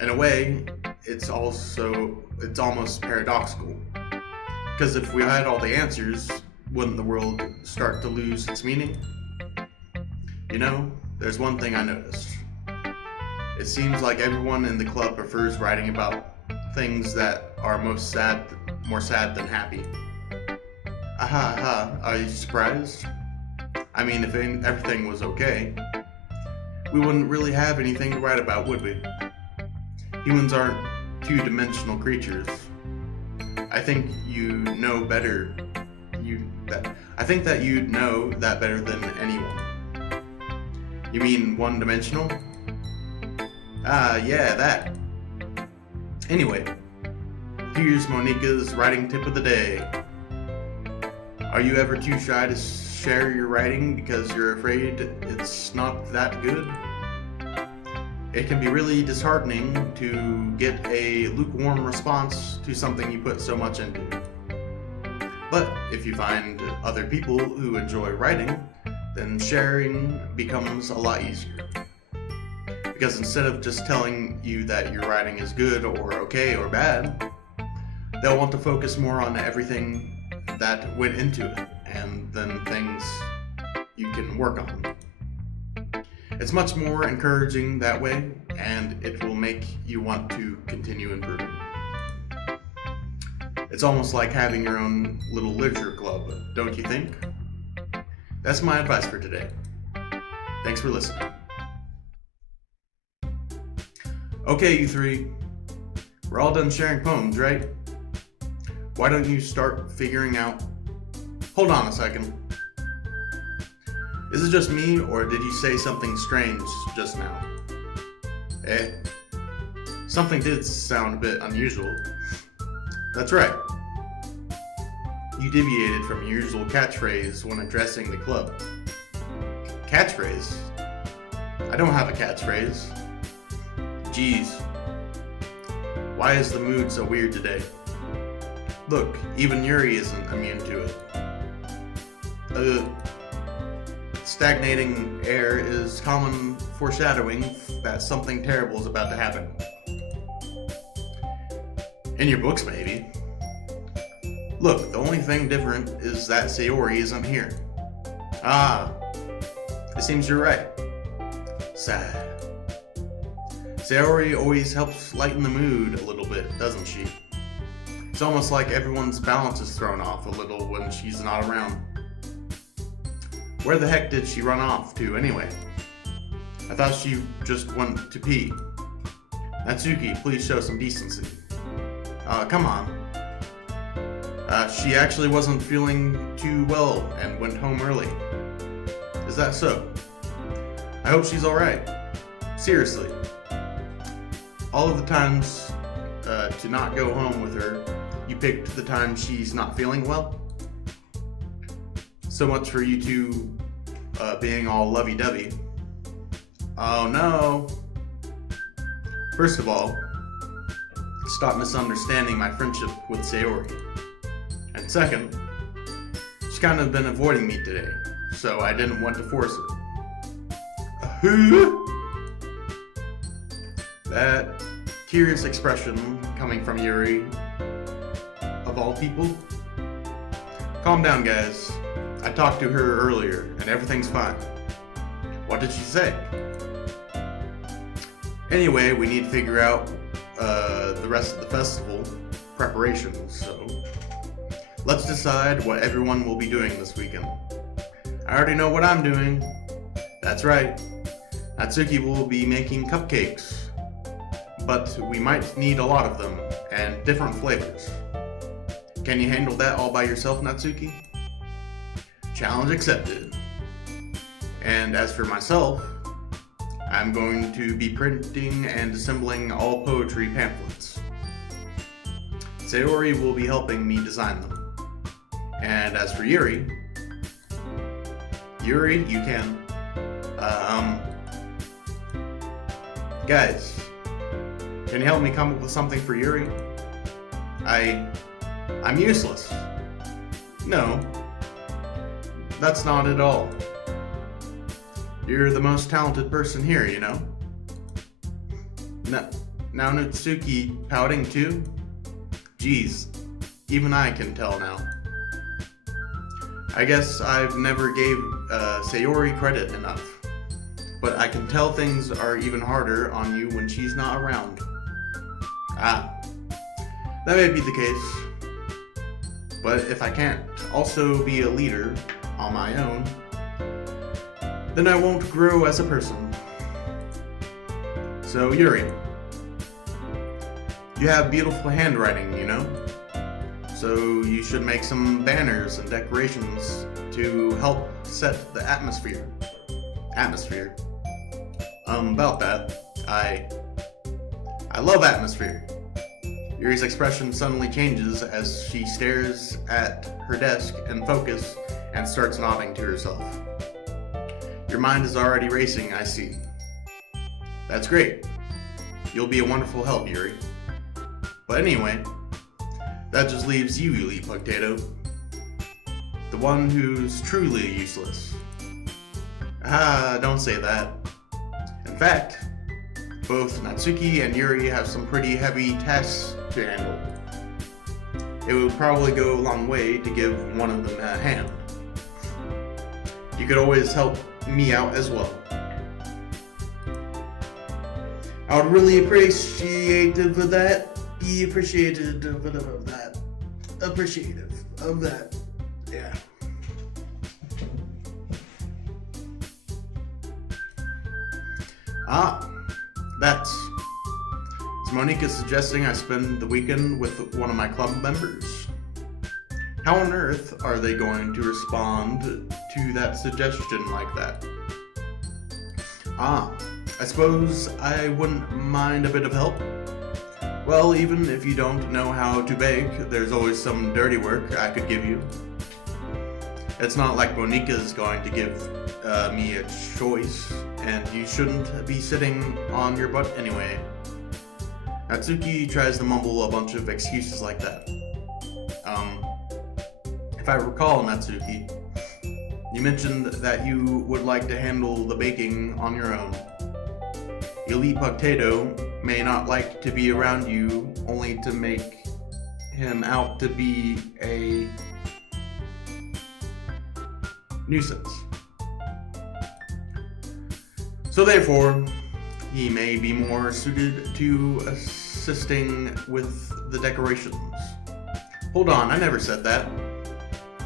In a way, it's almost paradoxical. Because if we had all the answers, wouldn't the world start to lose its meaning? You know, there's one thing I noticed. It seems like everyone in the club prefers writing about things that are more sad than happy. Aha, are you surprised? I mean, if everything was okay, we wouldn't really have anything to write about, would we? Humans aren't two-dimensional creatures. I think you know better. I think that you'd know that better than anyone. You mean one-dimensional? Yeah, that. Anyway, here's Monica's writing tip of the day. Are you ever too shy to share your writing because you're afraid it's not that good? It can be really disheartening to get a lukewarm response to something you put so much into. But if you find other people who enjoy writing, then sharing becomes a lot easier. Because instead of just telling you that your writing is good or okay or bad, they'll want to focus more on everything that went into it and then things you can work on. It's much more encouraging that way, and it will make you want to continue improving. It's almost like having your own little literature club, don't you think? That's my advice for today. Thanks for listening. Okay, you three. We're all done sharing poems, right? Why don't you start figuring out... Hold on a second. Is it just me, or did you say something strange just now? Something did sound a bit unusual. That's right. You deviated from your usual catchphrase when addressing the club. Catchphrase? I don't have a catchphrase. Jeez. Why is the mood so weird today? Look, even Yuri isn't immune to it. Stagnating air is common foreshadowing that something terrible is about to happen. In your books, maybe. Look, the only thing different is that Sayori isn't here. Ah, it seems you're right. Sad. Sayori always helps lighten the mood a little bit, doesn't she? It's almost like everyone's balance is thrown off a little when she's not around. Where the heck did she run off to anyway? I thought she just went to pee. Natsuki, please show some decency. Come on. She actually wasn't feeling too well and went home early. Is that so? I hope she's alright. Seriously. All of the times to not go home with her, you picked the time she's not feeling well? So much for you two being all lovey-dovey. Oh no. First of all, stop misunderstanding my friendship with Sayori. And second, she's kind of been avoiding me today, so I didn't want to force it. That curious expression coming from Yuri, of all people. Calm down, guys. I talked to her earlier, and everything's fine. What did she say? Anyway, we need to figure out the rest of the festival preparations, so let's decide what everyone will be doing this weekend. I already know what I'm doing. That's right. Natsuki will be making cupcakes, but we might need a lot of them, and different flavors. Can you handle that all by yourself, Natsuki? Challenge accepted. And as for myself, I'm going to be printing and assembling all poetry pamphlets. Sayori will be helping me design them. And as for Yuri, you can. Guys, can you help me come up with something for Yuri? I'm useless. No, that's not at all. You're the most talented person here, you know? Now Natsuki pouting too? Geez, even I can tell now. I guess I've never gave Sayori credit enough. But I can tell things are even harder on you when she's not around. Ah, that may be the case. But if I can't also be a leader on my own, then I won't grow as a person. So Yuri, you have beautiful handwriting, you know? So you should make some banners and decorations to help set the atmosphere. About that, I love atmosphere. Yuri's expression suddenly changes as she stares at her desk in focus and starts nodding to herself. Your mind is already racing, I see. That's great. You'll be a wonderful help, Yuri. But anyway, that just leaves you, Elite Potato. The one who's truly useless. Don't say that. In fact, both Natsuki and Yuri have some pretty heavy tasks to handle. It would probably go a long way to give one of them a hand. You could always help me out as well. I would really appreciate of that. Be appreciated of that. Appreciative of that. Yeah. That's. Is Monica suggesting I spend the weekend with one of my club members? How on earth are they going to respond to that suggestion like that? I suppose I wouldn't mind a bit of help. Well, even if you don't know how to bake, there's always some dirty work I could give you. It's not like Monica's going to give me a choice, and you shouldn't be sitting on your butt anyway. Natsuki tries to mumble a bunch of excuses like that. If I recall, Natsuki, you mentioned that you would like to handle the baking on your own. Elite Potato may not like to be around you, only to make him out to be a nuisance. So therefore, he may be more suited to assisting with the decorations. Hold on, I never said that.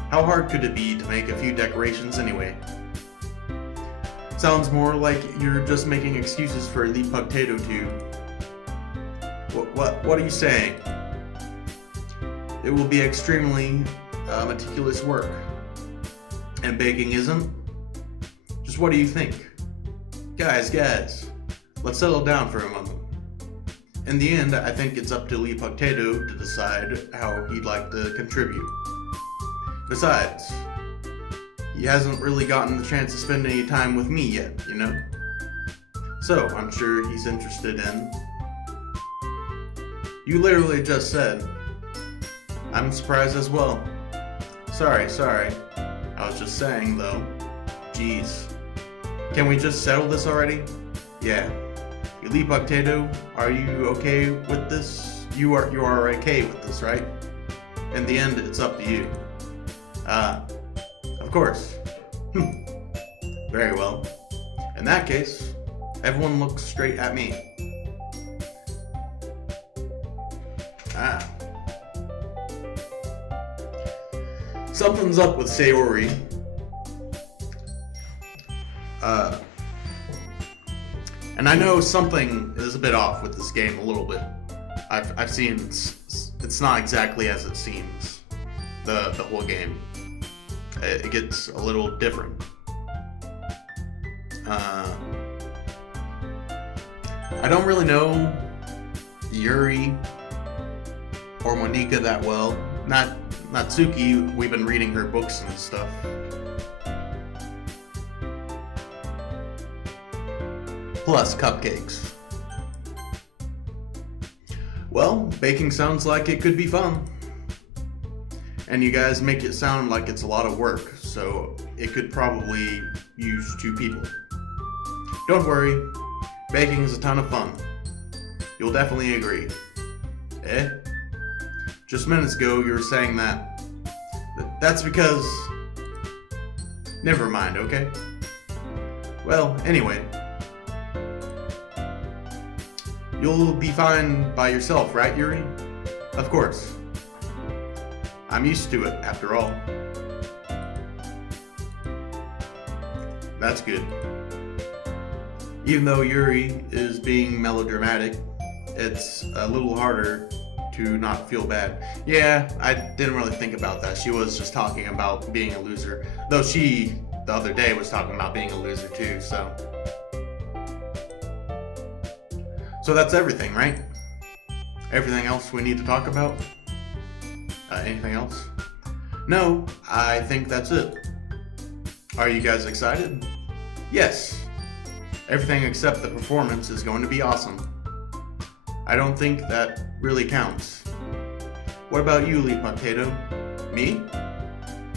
How hard could it be to make a few decorations anyway? Sounds more like you're just making excuses for Elite Potato to... What are you saying? It will be extremely meticulous work. And baking isn't? Just what do you think? Guys, let's settle down for a moment. In the end, I think it's up to Elite Potato to decide how he'd like to contribute. Besides, he hasn't really gotten the chance to spend any time with me yet, you know? So, I'm sure he's interested in... You literally just said, I'm surprised as well. Sorry. I was just saying, though. Jeez. Can we just settle this already? Yeah. Elite Potato, are you okay with this? You are okay with this, right? In the end, it's up to you. Of course. Very well. In that case, everyone looks straight at me. Something's up with Sayori. And I know something is a bit off with this game a little bit. I've seen it's not exactly as it seems. The whole game. It gets a little different. I don't really know Yuri or Monica that well. Not Natsuki, we've been reading her books and stuff. Plus Cupcakes. Well, baking sounds like it could be fun. And you guys make it sound like it's a lot of work, so it could probably use 2 people. Don't worry, baking is a ton of fun. You'll definitely agree. Eh? Just minutes ago you were saying that. That's because... Never mind, okay? Well, anyway. You'll be fine by yourself, right, Yuri? Of course. I'm used to it, after all. That's good. Even though Yuri is being melodramatic, it's a little harder to not feel bad. Yeah, I didn't really think about that. She was just talking about being a loser. Though she, the other day, was talking about being a loser too, so... So that's everything, right? Everything else we need to talk about? Anything else? No, I think that's it. Are you guys excited? Yes. Everything except the performance is going to be awesome. I don't think that really counts. What about you, Lee Potato? Me?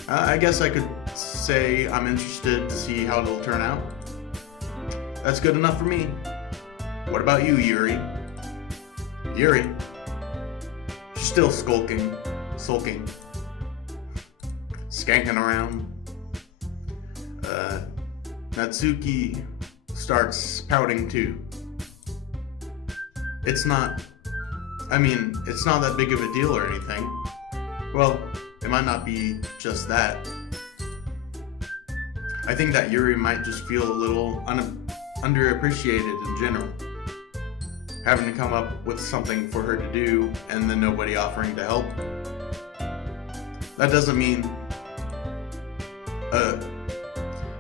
I guess I could say I'm interested to see how it'll turn out. That's good enough for me. What about you, Yuri? Yuri? She's still sulking, skanking around. Natsuki starts pouting too. It's not that big of a deal or anything. Well, it might not be just that. I think that Yuri might just feel a little underappreciated in general. Having to come up with something for her to do and then nobody offering to help. That doesn't mean...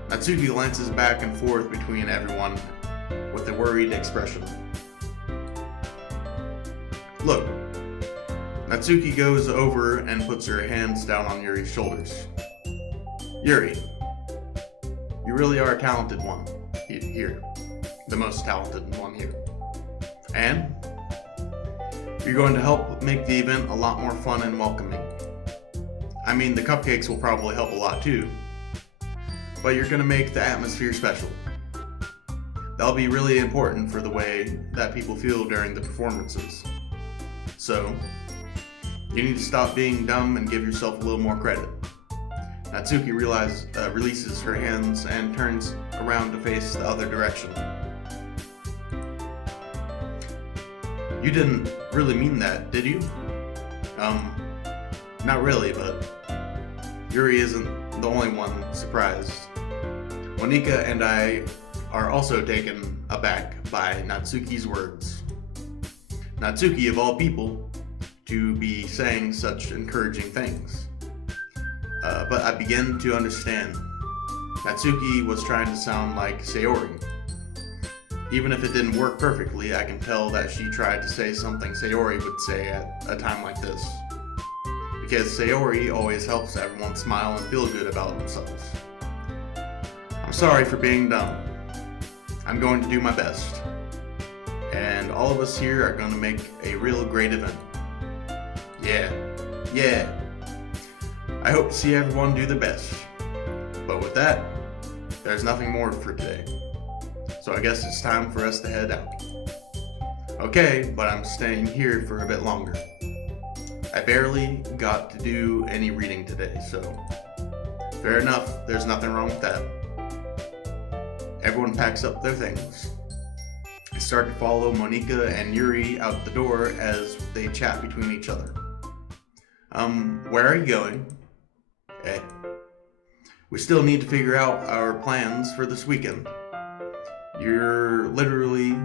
Natsuki glances back and forth between everyone with a worried expression. Look, Natsuki goes over and puts her hands down on Yuri's shoulders. Yuri, you really are a talented one here. The most talented one here. And you're going to help make the event a lot more fun and welcoming. I mean, the cupcakes will probably help a lot too, but you're going to make the atmosphere special. That'll be really important for the way that people feel during the performances. So, you need to stop being dumb and give yourself a little more credit. Natsuki releases her hands and turns around to face the other direction. You didn't really mean that, did you? Not really, but Yuri isn't the only one surprised. Monika and I are also taken aback by Natsuki's words. Natsuki, of all people, to be saying such encouraging things. But I begin to understand. Natsuki was trying to sound like Sayori. Even if it didn't work perfectly, I can tell that she tried to say something Sayori would say at a time like this. Because Sayori always helps everyone smile and feel good about themselves. I'm sorry for being dumb. I'm going to do my best. And all of us here are going to make a real great event. Yeah. I hope to see everyone do their best. But with that, there's nothing more for today. So I guess it's time for us to head out. Okay, but I'm staying here for a bit longer. I barely got to do any reading today, so fair enough, there's nothing wrong with that. Everyone packs up their things. I start to follow Monika and Yuri out the door as they chat between each other. Where are you going? We still need to figure out our plans for this weekend. You literally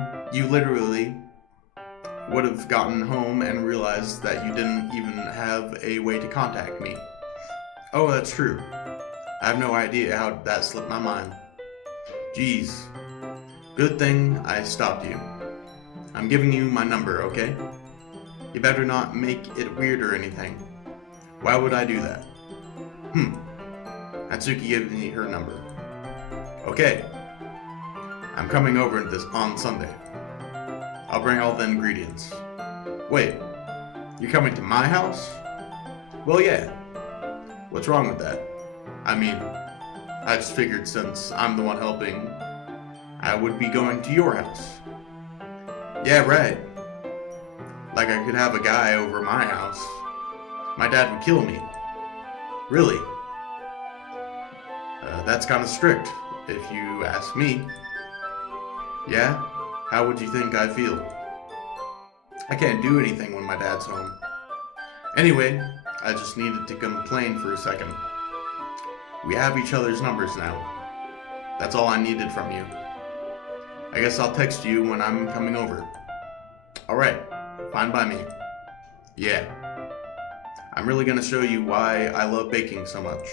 would have gotten home and realized that you didn't even have a way to contact me. Oh, that's true. I have no idea how that slipped my mind. Jeez. Good thing I stopped you. I'm giving you my number, okay? You better not make it weird or anything. Why would I do that? Natsuki gave me her number. Okay. I'm coming over on Sunday. I'll bring all the ingredients. Wait, you're coming to my house? Well, yeah. What's wrong with that? I mean, I just figured since I'm the one helping, I would be going to your house. Yeah, right. Like I could have a guy over my house. My dad would kill me. Really? That's kind of strict, if you ask me. Yeah? How would you think I feel? I can't do anything when my dad's home. Anyway, I just needed to complain for a second. We have each other's numbers now. That's all I needed from you. I guess I'll text you when I'm coming over. Alright, fine by me. Yeah. I'm really gonna show you why I love baking so much.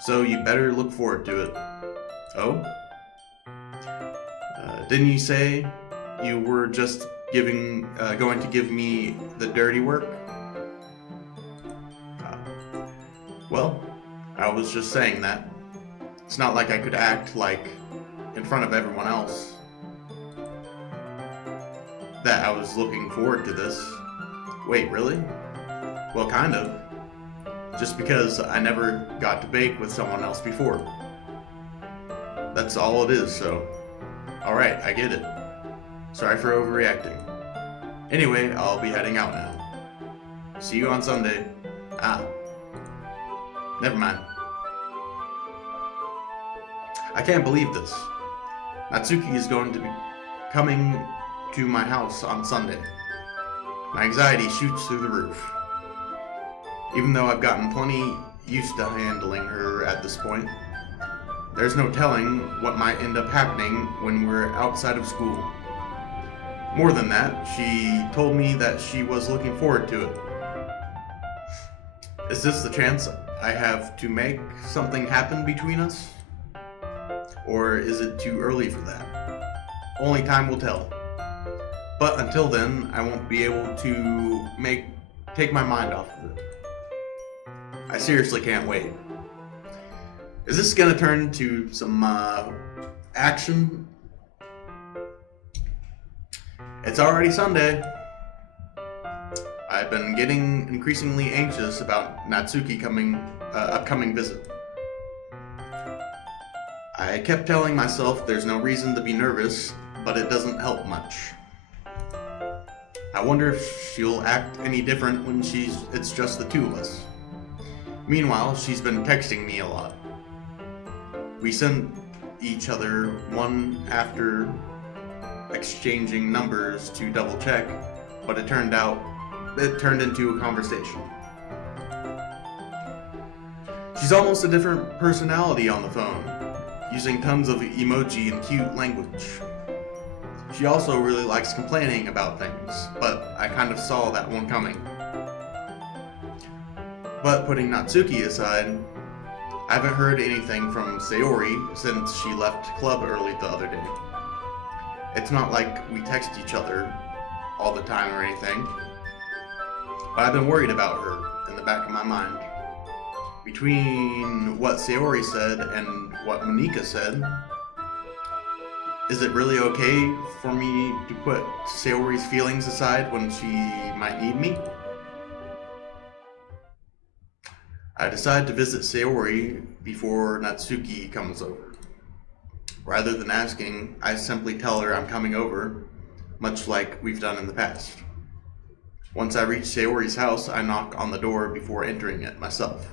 So you better look forward to it. Oh? Didn't you say you were just going to give me the dirty work? Uh, well, I was just saying that. It's not like I could act like in front of everyone else that I was looking forward to this. Wait, really? Well, kind of. Just because I never got to bake with someone else before. That's all it is, so... Alright, I get it. Sorry for overreacting. Anyway, I'll be heading out now. See you on Sunday. Never mind. I can't believe this. Natsuki is going to be coming to my house on Sunday. My anxiety shoots through the roof. Even though I've gotten plenty used to handling her at this point, there's no telling what might end up happening when we're outside of school. More than that, she told me that she was looking forward to it. Is this the chance I have to make something happen between us? Or is it too early for that? Only time will tell. But until then, I won't be able to take my mind off of it. I seriously can't wait. Is this gonna turn to some action? It's already Sunday. I've been getting increasingly anxious about Natsuki upcoming visit. I kept telling myself there's no reason to be nervous, but it doesn't help much. I wonder if she'll act any different when it's just the two of us. Meanwhile, she's been texting me a lot. We sent each other one after exchanging numbers to double check, but it turned into a conversation. She's almost a different personality on the phone, using tons of emoji and cute language. She also really likes complaining about things, but I kind of saw that one coming. But putting Natsuki aside, I haven't heard anything from Sayori since she left club early the other day. It's not like we text each other all the time or anything, but I've been worried about her in the back of my mind. Between what Sayori said and what Monika said, is it really okay for me to put Sayori's feelings aside when she might need me? I decide to visit Sayori before Natsuki comes over. Rather than asking, I simply tell her I'm coming over, much like we've done in the past. Once I reach Sayori's house, I knock on the door before entering it myself.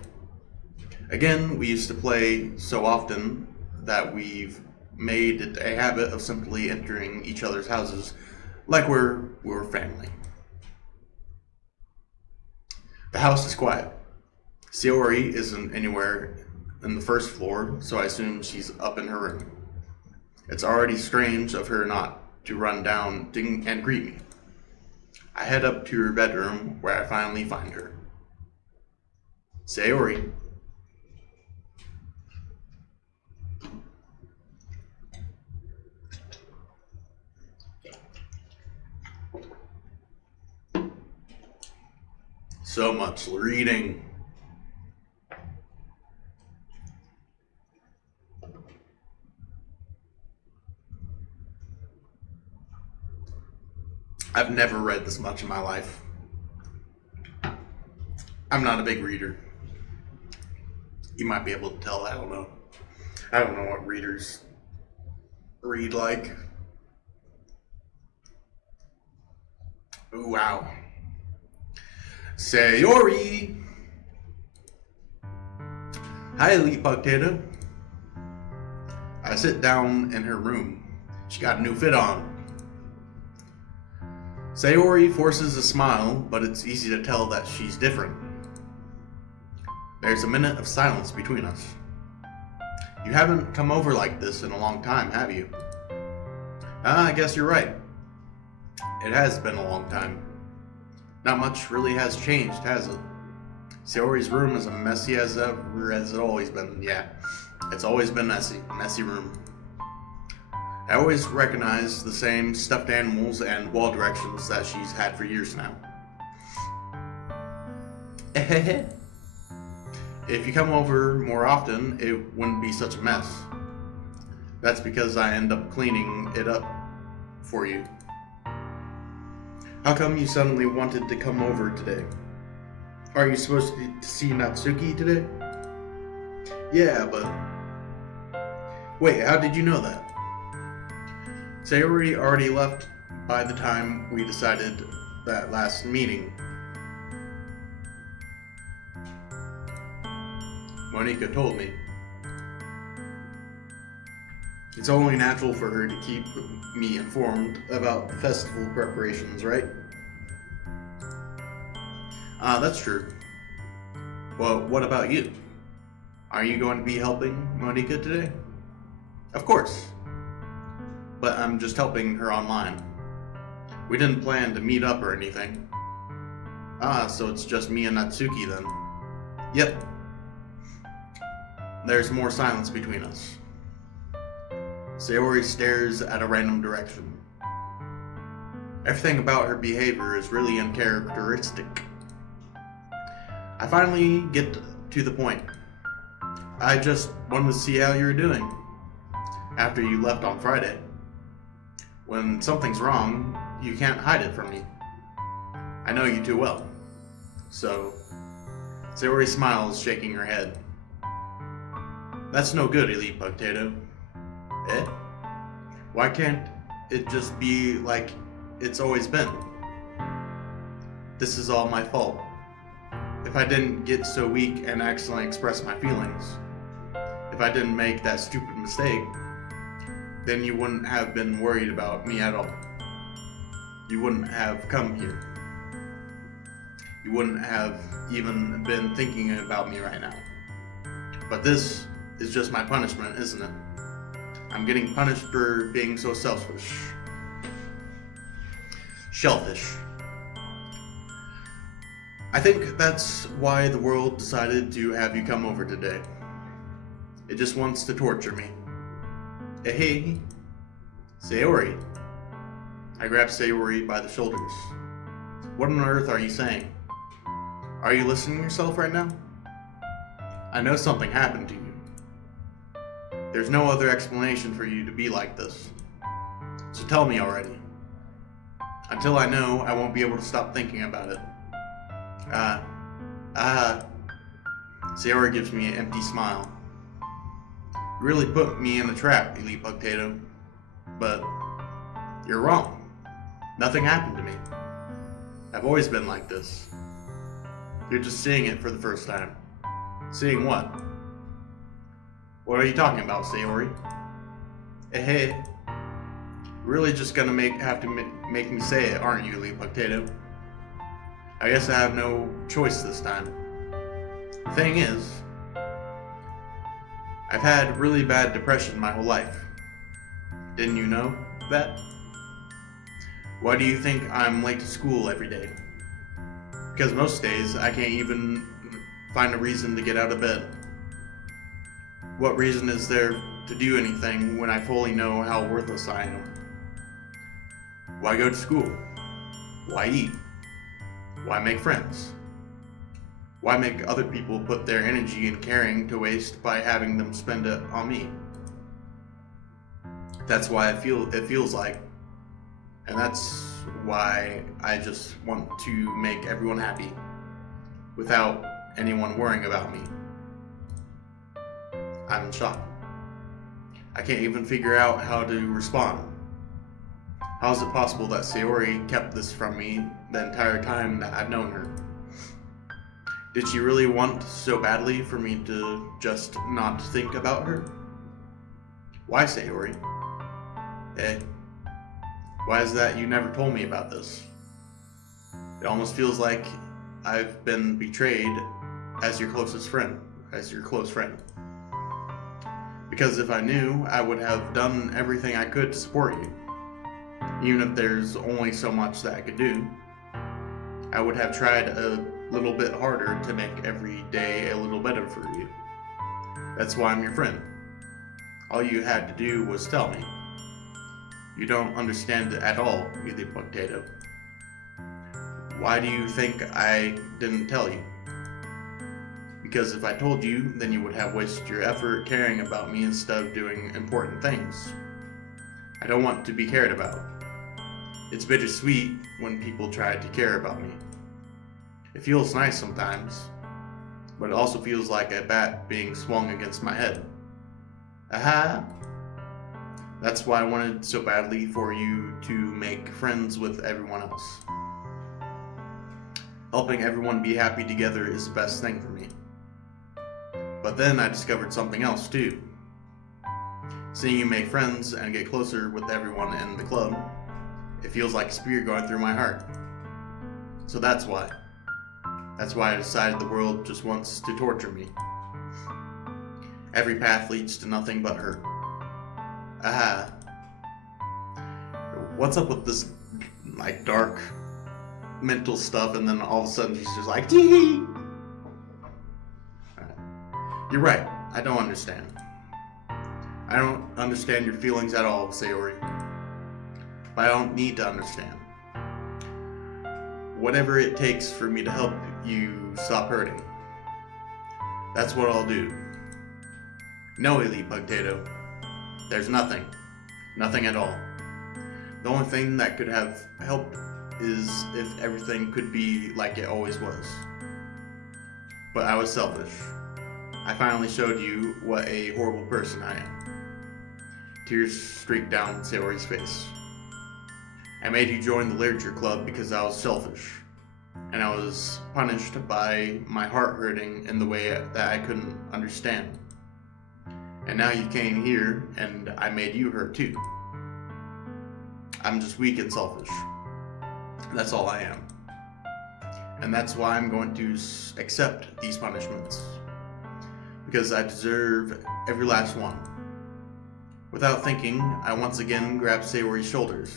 Again, we used to play so often that we've made it a habit of simply entering each other's houses like we're family. The house is quiet. Sayori isn't anywhere in the first floor, so I assume she's up in her room. It's already strange of her not to run down and greet me. I head up to her bedroom where I finally find her. Sayori. So much reading. I've never read this much in my life. I'm not a big reader. You might be able to tell, I don't know. I don't know what readers read like. Ooh, wow. Sayori! Hi, Elite Potato. I sit down in her room. She got a new fit on. Sayori forces a smile, but it's easy to tell that she's different. There's a minute of silence between us. You haven't come over like this in a long time, have you? I guess you're right. It has been a long time. Not much really has changed, has it? Sayori's room is as messy as ever, as it always been. Yeah, it's always been messy. Messy room. I always recognize the same stuffed animals and wall directions that she's had for years now. If you come over more often, it wouldn't be such a mess. That's because I end up cleaning it up for you. How come you suddenly wanted to come over today? Are you supposed to see Natsuki today? Yeah, but... Wait, how did you know that? Sayori already left by the time we decided that last meeting. Monica told me. It's only natural for her to keep me informed about the festival preparations, right? That's true. Well, what about you? Are you going to be helping Monica today? Of course. But I'm just helping her online. We didn't plan to meet up or anything. So it's just me and Natsuki then. Yep. There's more silence between us. Sayori stares at a random direction. Everything about her behavior is really uncharacteristic. I finally get to the point. I just wanted to see how you're doing after you left on Friday. When something's wrong, you can't hide it from me. I know you too well. So, Sayori smiles, shaking her head. That's no good, Elite Potato. Eh? Why can't it just be like it's always been? This is all my fault. If I didn't get so weak and accidentally express my feelings, if I didn't make that stupid mistake, then you wouldn't have been worried about me at all. You wouldn't have come here. You wouldn't have even been thinking about me right now. But this is just my punishment, isn't it? I'm getting punished for being so selfish. Shellfish. I think that's why the world decided to have you come over today. It just wants to torture me. Hey, Sayori. I grab Sayori by the shoulders. What on earth are you saying? Are you listening to yourself right now? I know something happened to you. There's no other explanation for you to be like this. So tell me already. Until I know, I won't be able to stop thinking about it. Sayori gives me an empty smile. You really put me in a trap, Elite Potato. But you're wrong. Nothing happened to me. I've always been like this. You're just seeing it for the first time. Seeing what? What are you talking about, Sayori? Hey, really just gonna have to make me say it, aren't you, Elite Potato? I guess I have no choice this time. The thing is, I've had really bad depression my whole life. Didn't you know that? Why do you think I'm late to school every day? Because most days I can't even find a reason to get out of bed. What reason is there to do anything when I fully know how worthless I am? Why go to school? Why eat? Why make friends? Why make other people put their energy and caring to waste by having them spend it on me? That's why it feels like, and that's why I just want to make everyone happy without anyone worrying about me. I'm in shock. I can't even figure out how to respond. How is it possible that Sayori kept this from me the entire time that I've known her? Did she really want so badly for me to just not think about her? Why, Sayori? Why is that you never told me about this? It almost feels like I've been betrayed as your closest friend, as your close friend. Because if I knew, I would have done everything I could to support you. Even if there's only so much that I could do, I would have tried a little bit harder to make every day a little better for you. That's why I'm your friend. All you had to do was tell me. You don't understand at all, Really Potato. Why do you think I didn't tell you? Because if I told you, then you would have wasted your effort caring about me instead of doing important things. I don't want to be cared about. It's bittersweet when people try to care about me. It feels nice sometimes, but it also feels like a bat being swung against my head. Aha! That's why I wanted so badly for you to make friends with everyone else. Helping everyone be happy together is the best thing for me. But then I discovered something else too. Seeing you make friends and get closer with everyone in the club, it feels like a spear going through my heart. So that's why. That's why I decided the world just wants to torture me. Every path leads to nothing but hurt. Aha. What's up with this, like, dark mental stuff, and then all of a sudden she's just like, tee. You're right, I don't understand. I don't understand your feelings at all, Sayori. But I don't need to understand. Whatever it takes for me to help you stop hurting, that's what I'll do. No, Elite Potato. There's nothing. Nothing at all. The only thing that could have helped is if everything could be like it always was. But I was selfish. I finally showed you what a horrible person I am. Tears streaked down Sayori's face. I made you join the literature club because I was selfish. And I was punished by my heart hurting in the way that I couldn't understand. And now you came here, and I made you hurt too. I'm just weak and selfish. That's all I am. And that's why I'm going to accept these punishments. Because I deserve every last one. Without thinking, I once again grab Sayori's shoulders.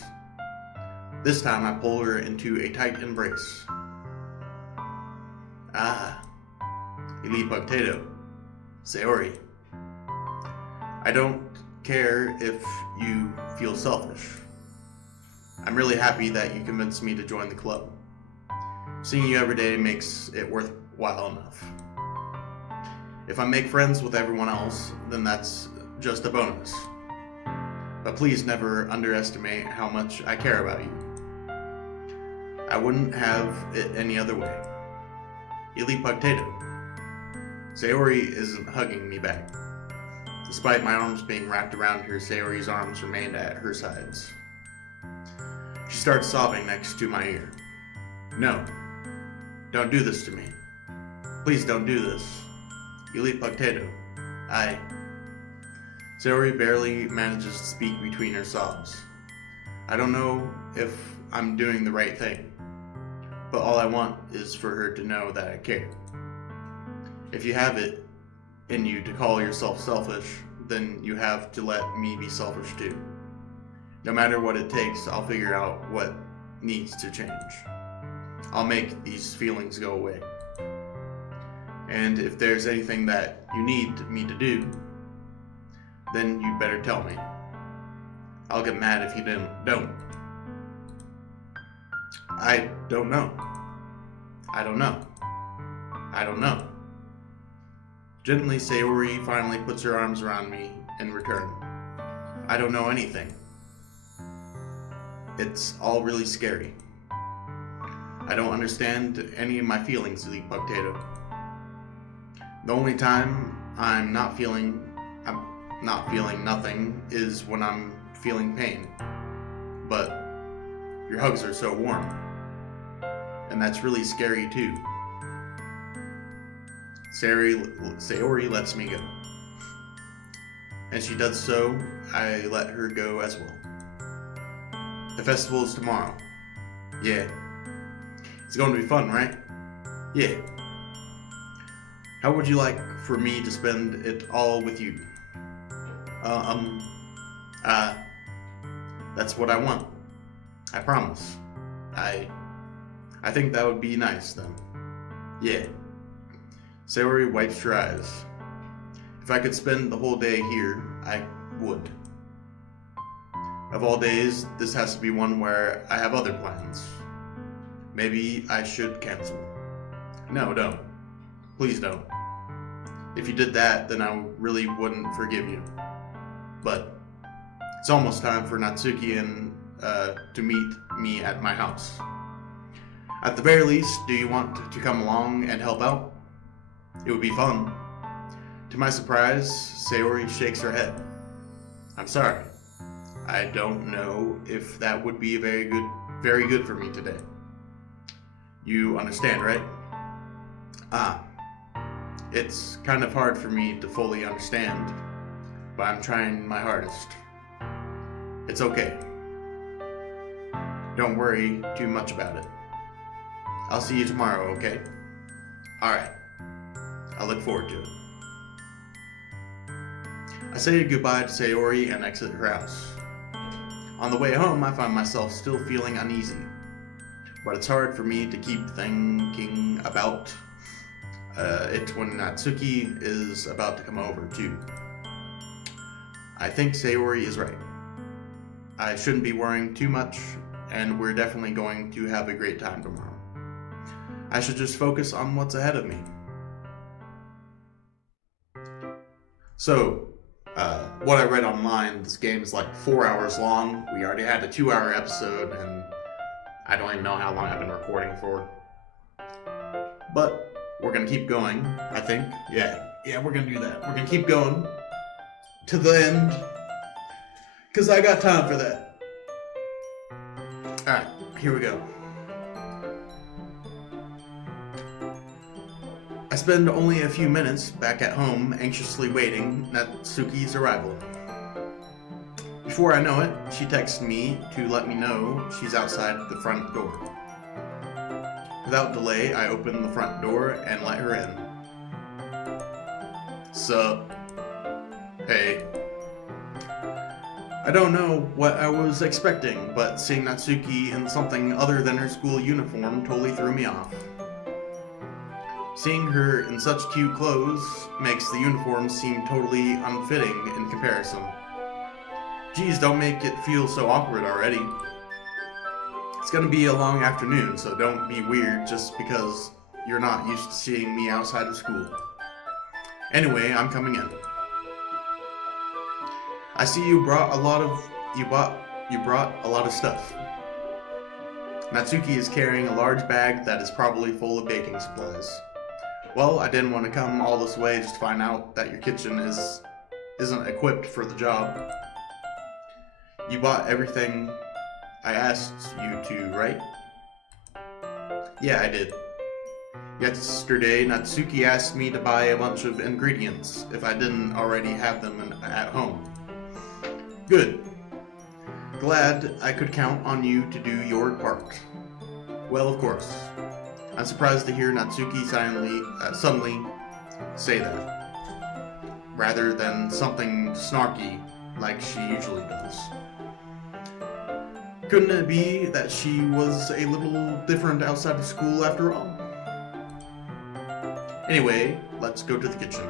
This time I pull her into a tight embrace. Ah, Elite Potato, Sayori. I don't care if you feel selfish. I'm really happy that you convinced me to join the club. Seeing you every day makes it worthwhile enough. If I make friends with everyone else, then that's just a bonus. But please never underestimate how much I care about you. I wouldn't have it any other way. Elite Potato. Sayori isn't hugging me back. Despite my arms being wrapped around her, Sayori's arms remained at her sides. She starts sobbing next to my ear. No, don't do this to me. Please don't do this. Elite Potato. Sayori barely manages to speak between her sobs. I don't know if I'm doing the right thing, but all I want is for her to know that I care. If you have it in you to call yourself selfish, then you have to let me be selfish too. No matter what it takes, I'll figure out what needs to change. I'll make these feelings go away. And if there's anything that you need me to do, then you better tell me. I'll get mad if you don't. I don't know. I don't know. I don't know. Gently, Sayori finally puts her arms around me in return. I don't know anything. It's all really scary. I don't understand any of my feelings, Elite Potato. The only time I'm not feeling nothing is when I'm feeling pain. But your hugs are so warm. And that's really scary too. Sayori lets me go. And she does so, I let her go as well. The festival is tomorrow. Yeah. It's going to be fun, right? Yeah. How would you like for me to spend it all with you? That's what I want. I promise. I think that would be nice then. Yeah. Sayori wipes her eyes. If I could spend the whole day here, I would. Of all days, this has to be one where I have other plans. Maybe I should cancel. No, don't. Please don't. If you did that, then I really wouldn't forgive you. But it's almost time for Natsuki and to meet me at my house. At the very least, do you want to come along and help out? It would be fun. To my surprise, Sayori shakes her head. I'm sorry. I don't know if that would be very good for me today. You understand, right? It's kind of hard for me to fully understand, but I'm trying my hardest. It's okay. Don't worry too much about it. I'll see you tomorrow, okay? Alright. I look forward to it. I say goodbye to Sayori and exit her house. On the way home, I find myself still feeling uneasy, but it's hard for me to keep thinking about it when Natsuki is about to come over too. I think Sayori is right. I shouldn't be worrying too much, and we're definitely going to have a great time tomorrow. I should just focus on what's ahead of me. So, what I read online, this game is like 4 hours long. We already had a 2-hour episode, and I don't even know how long I've been recording for. But we're gonna keep going, I think. Yeah, we're gonna do that. We're gonna keep going to the end, because I got time for that. Alright, here we go. I spend only a few minutes back at home, anxiously waiting Natsuki's arrival. Before I know it, she texts me to let me know she's outside the front door. Without delay, I open the front door and let her in. Sup? Hey. I don't know what I was expecting, but seeing Natsuki in something other than her school uniform totally threw me off. Seeing her in such cute clothes makes the uniform seem totally unfitting in comparison. Geez, don't make it feel so awkward already. It's gonna be a long afternoon, so don't be weird just because you're not used to seeing me outside of school. Anyway, I'm coming in. I see you brought a lot of stuff. Natsuki is carrying a large bag that is probably full of baking supplies. Well, I didn't want to come all this way just to find out that your kitchen isn't equipped for the job. You bought everything I asked you to, right? Yeah, I did. Yesterday, Natsuki asked me to buy a bunch of ingredients if I didn't already have them at home. Good. Glad I could count on you to do your part. Well, of course. I'm surprised to hear Natsuki suddenly say that, rather than something snarky like she usually does. Couldn't it be that she was a little different outside of school after all? Anyway, let's go to the kitchen.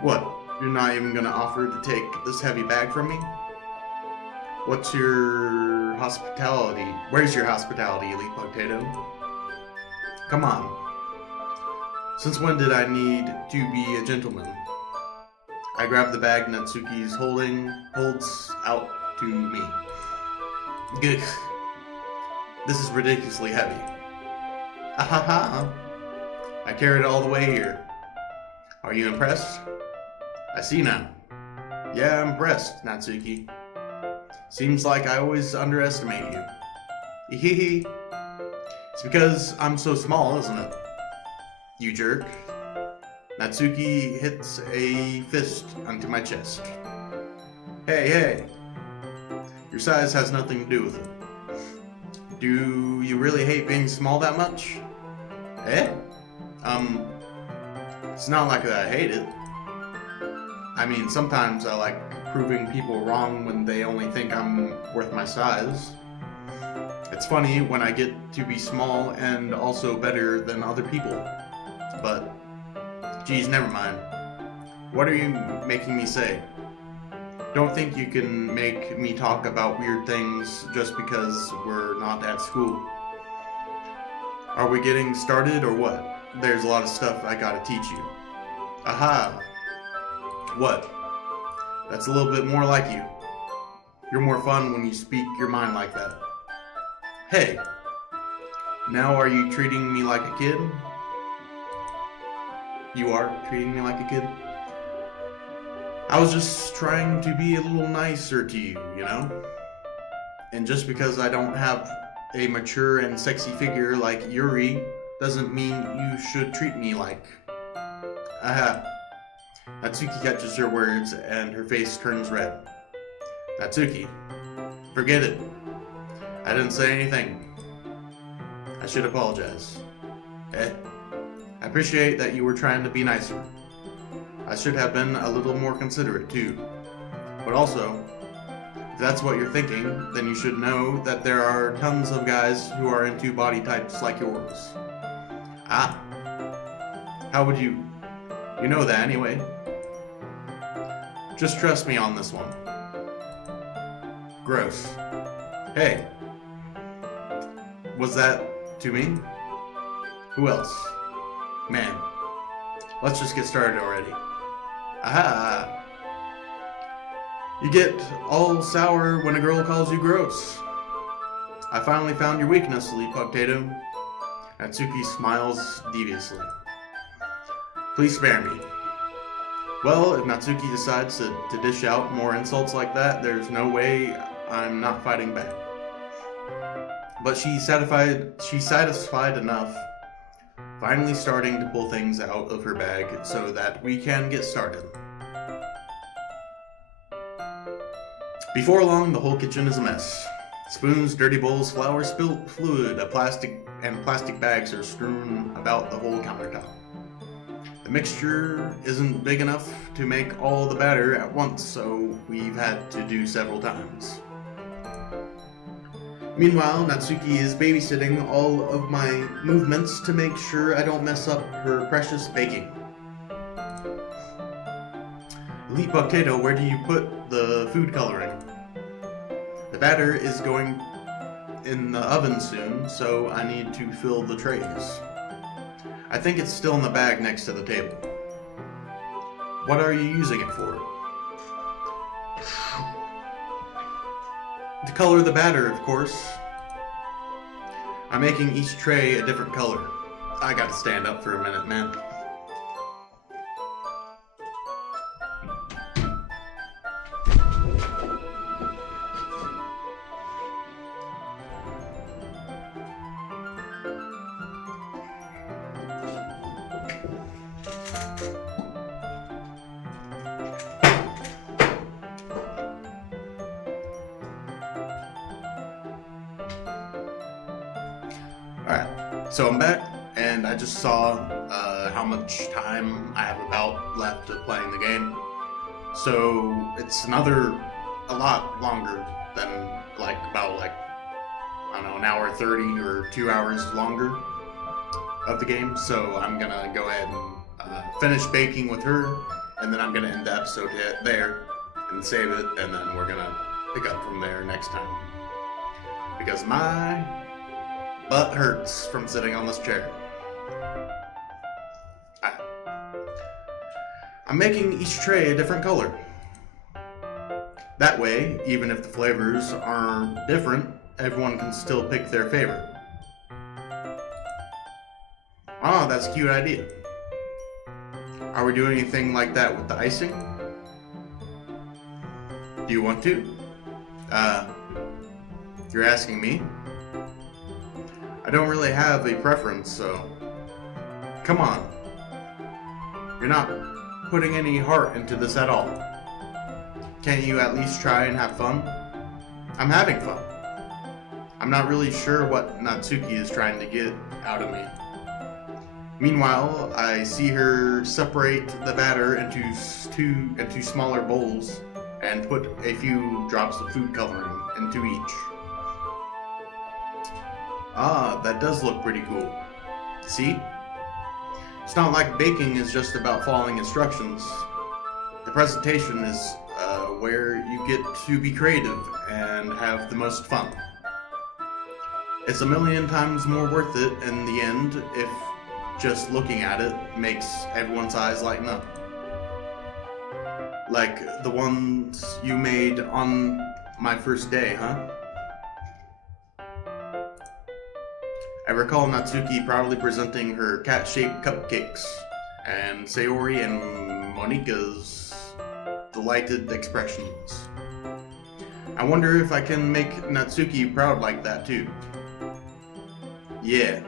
What? You're not even gonna offer to take this heavy bag from me? What's your hospitality? Where's your hospitality, Elite Potato? Come on. Since when did I need to be a gentleman? I grab the bag Natsuki's holds out to me. Gugh. This is ridiculously heavy. Ahaha. I carried it all the way here. Are you impressed? I see now. Yeah, I'm impressed, Natsuki. Seems like I always underestimate you. Hehe. It's because I'm so small, isn't it? You jerk. Natsuki hits a fist onto my chest. Hey. Your size has nothing to do with it. Do you really hate being small that much? Eh? It's not like that I hate it. I mean, sometimes I like proving people wrong when they only think I'm worth my size. It's funny when I get to be small and also better than other people. But, geez, never mind. What are you making me say? Don't think you can make me talk about weird things just because we're not at school. Are we getting started or what? There's a lot of stuff I gotta teach you. Aha! What? That's a little bit more like you. You're more fun when you speak your mind like that. Hey! Now are you treating me like a kid? You are treating me like a kid? I was just trying to be a little nicer to you, you know? And just because I don't have a mature and sexy figure like Yuri doesn't mean you should treat me like... Aha. Natsuki catches her words and her face turns red. Natsuki, forget it. I didn't say anything. I should apologize. I appreciate that you were trying to be nicer. I should have been a little more considerate too. But also, if that's what you're thinking, then you should know that there are tons of guys who are into body types like yours. Ah. How would you... You know that anyway. Just trust me on this one. Gross. Hey. Was that to me? Who else? Man. Let's just get started already. Aha! You get all sour when a girl calls you gross. I finally found your weakness, Leap Potato. Natsuki smiles deviously. Please spare me. Well, if Natsuki decides to dish out more insults like that, there's no way I'm not fighting back. But she's satisfied enough, finally starting to pull things out of her bag so that we can get started. Before long, the whole kitchen is a mess. Spoons, dirty bowls, flour, spilt fluid, plastic bags are strewn about the whole countertop. The mixture isn't big enough to make all the batter at once, so we've had to do several times. Meanwhile, Natsuki is babysitting all of my movements to make sure I don't mess up her precious baking. Elite Potato, where do you put the food coloring? The batter is going in the oven soon, so I need to fill the trays. I think it's still in the bag next to the table. What are you using it for? To color the batter, of course. I'm making each tray a different color. I gotta stand up for a minute, man. Alright, so I'm back, and I just saw how much time I have about left of playing the game. So it's a lot longer than about I don't know, an hour 30 or 2 hours longer of the game. So I'm gonna go ahead and finish baking with her, and then I'm gonna end the episode there and save it, and then we're gonna pick up from there next time. Because my butt hurts from sitting on this chair. I'm making each tray a different color. That way, even if the flavors are different, everyone can still pick their favorite. Ah, that's a cute idea. Are we doing anything like that with the icing? Do you want to? You're asking me? I don't really have a preference, so... Come on. You're not putting any heart into this at all. Can't you at least try and have fun? I'm having fun. I'm not really sure what Natsuki is trying to get out of me. Meanwhile, I see her separate the batter into smaller bowls and put a few drops of food coloring into each. Ah, that does look pretty cool. See? It's not like baking is just about following instructions. The presentation is where you get to be creative and have the most fun. It's a million times more worth it in the end if just looking at it makes everyone's eyes lighten up. Like the ones you made on my first day, huh? I recall Natsuki proudly presenting her cat-shaped cupcakes, and Sayori and Monika's delighted expressions. I wonder if I can make Natsuki proud like that too. Yeah,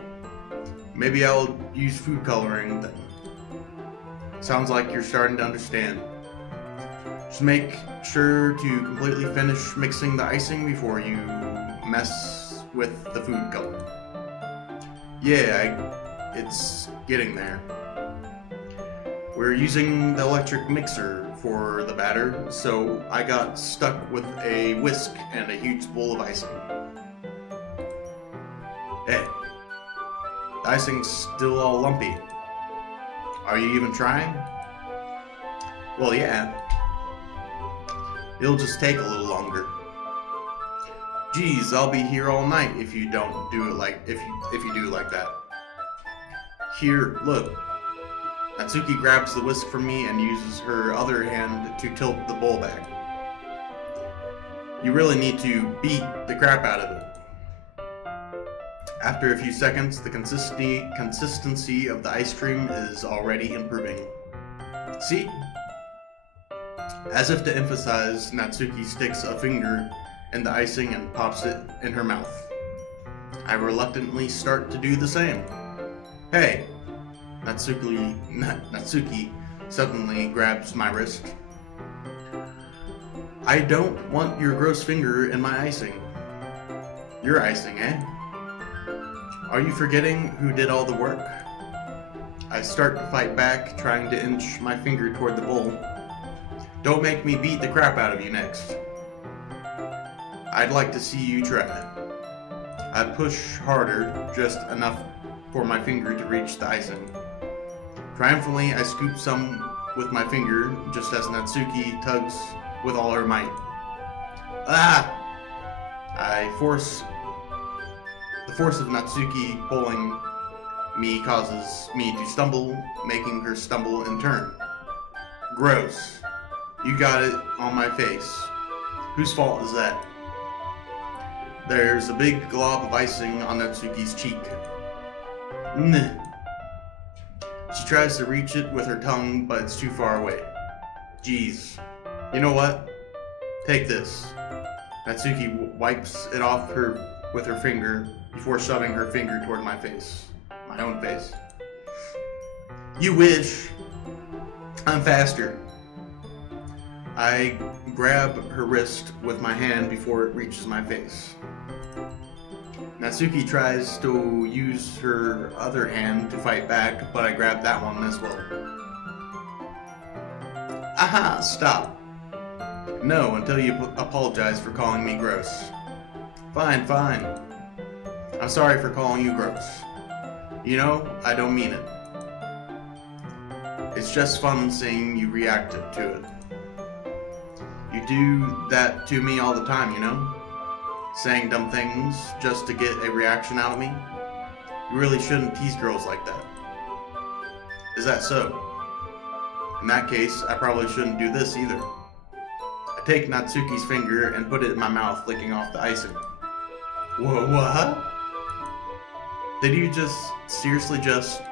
maybe I'll use food coloring then. Sounds like you're starting to understand. Just make sure to completely finish mixing the icing before you mess with the food color. Yeah, it's getting there. We're using the electric mixer for the batter, so I got stuck with a whisk and a huge bowl of icing. Hey, the icing's still all lumpy. Are you even trying? Well, yeah. It'll just take a little longer. Geez, I'll be here all night if you don't do it like if you do it like that. Here, look. Natsuki grabs the whisk from me and uses her other hand to tilt the bowl back. You really need to beat the crap out of it. After a few seconds, the consistency of the ice cream is already improving. See? As if to emphasize, Natsuki sticks a finger in the icing and pops it in her mouth. I reluctantly start to do the same. Hey! Natsuki suddenly grabs my wrist. I don't want your gross finger in my icing. Your icing, eh? Are you forgetting who did all the work? I start to fight back, trying to inch my finger toward the bowl. Don't make me beat the crap out of you next. I'd like to see you try. I push harder, just enough for my finger to reach the icing. Triumphantly, I scoop some with my finger, just as Natsuki tugs with all her might. Ah! The force of Natsuki pulling me causes me to stumble, making her stumble in turn. Gross. You got it on my face. Whose fault is that? There's a big glob of icing on Natsuki's cheek. Nah. She tries to reach it with her tongue, but it's too far away. Jeez. You know what? Take this. Natsuki wipes it off with her finger before shoving her finger toward my face. My own face. You wish. I'm faster. I grab her wrist with my hand before it reaches my face. Natsuki tries to use her other hand to fight back, but I grab that one as well. Aha, stop. No, until you apologize for calling me gross. Fine. I'm sorry for calling you gross. You know, I don't mean it. It's just fun seeing you react to it. You do that to me all the time, you know? Saying dumb things just to get a reaction out of me. You really shouldn't tease girls like that. Is that so? In that case, I probably shouldn't do this either. I take Natsuki's finger and put it in my mouth, licking off the icing. Whoa, what? Did you seriously just...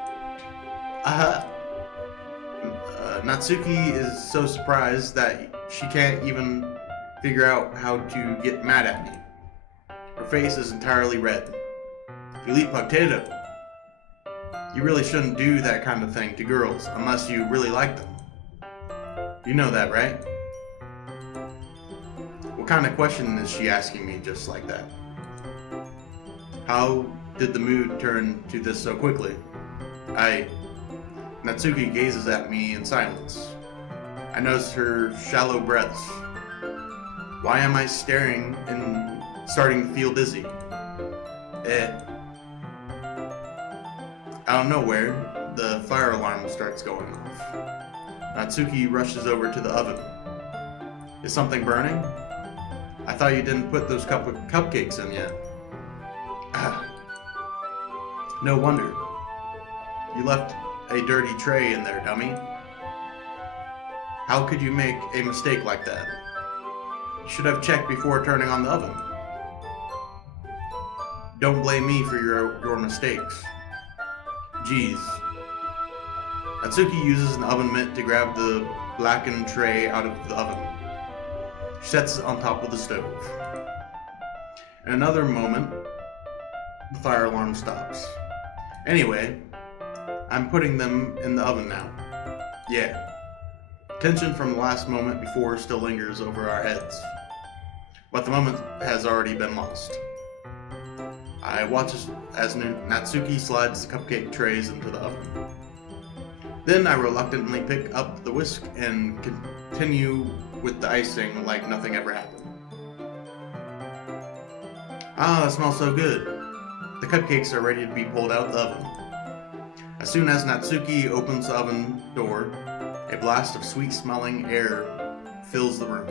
Natsuki is so surprised that she can't even figure out how to get mad at me. Her face is entirely red. You eat potato. You really shouldn't do that kind of thing to girls unless you really like them. You know that, right? What kind of question is she asking me just like that? How did the mood turn to this so quickly? Natsuki gazes at me in silence. I notice her shallow breaths. Why am I staring and starting to feel dizzy? Out of nowhere, the fire alarm starts going off. Natsuki rushes over to the oven. Is something burning? I thought you didn't put those cupcakes in yet. Ah, no wonder. You left a dirty tray in there, dummy. How could you make a mistake like that? You should have checked before turning on the oven. Don't blame me for your mistakes. Geez. Natsuki uses an oven mitt to grab the blackened tray out of the oven. She sets it on top of the stove. In another moment, the fire alarm stops. Anyway, I'm putting them in the oven now. Yeah. Tension from the last moment before still lingers over our heads. But the moment has already been lost. I watch as Natsuki slides the cupcake trays into the oven. Then I reluctantly pick up the whisk and continue with the icing like nothing ever happened. Ah, it smells so good. The cupcakes are ready to be pulled out of the oven. As soon as Natsuki opens the oven door, a blast of sweet-smelling air fills the room.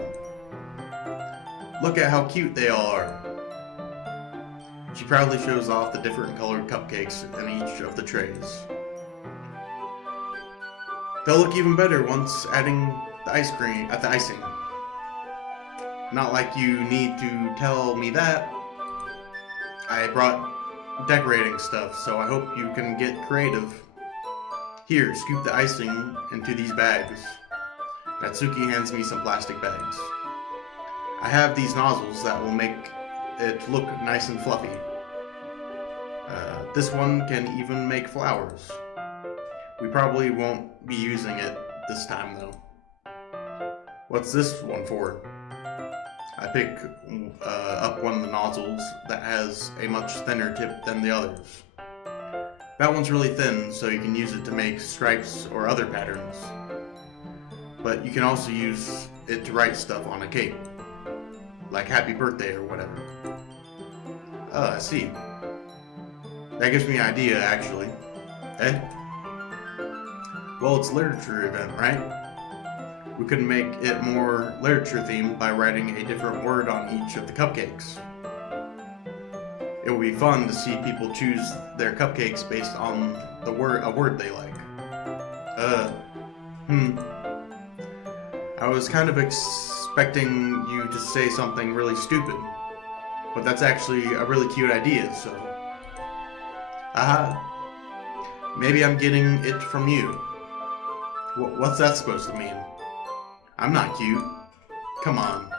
Look at how cute they all are. She proudly shows off the different colored cupcakes in each of the trays. They'll look even better once adding the icing. Not like you need to tell me that. I brought decorating stuff, so I hope you can get creative. Here, scoop the icing into these bags. Natsuki hands me some plastic bags. I have these nozzles that will make it look nice and fluffy. This one can even make flowers. We probably won't be using it this time though. What's this one for? I pick up one of the nozzles that has a much thinner tip than the others. That one's really thin, so you can use it to make stripes or other patterns. But you can also use it to write stuff on a cake. Like happy birthday or whatever. Oh, I see. That gives me an idea, actually. Eh? Well, it's a literature event, right? We could make it more literature themed by writing a different word on each of the cupcakes. It would be fun to see people choose their cupcakes based on a word they like. I was kind of expecting you to say something really stupid, but that's actually a really cute idea, so... Aha. Maybe I'm getting it from you. What's that supposed to mean? I'm not cute. Come on.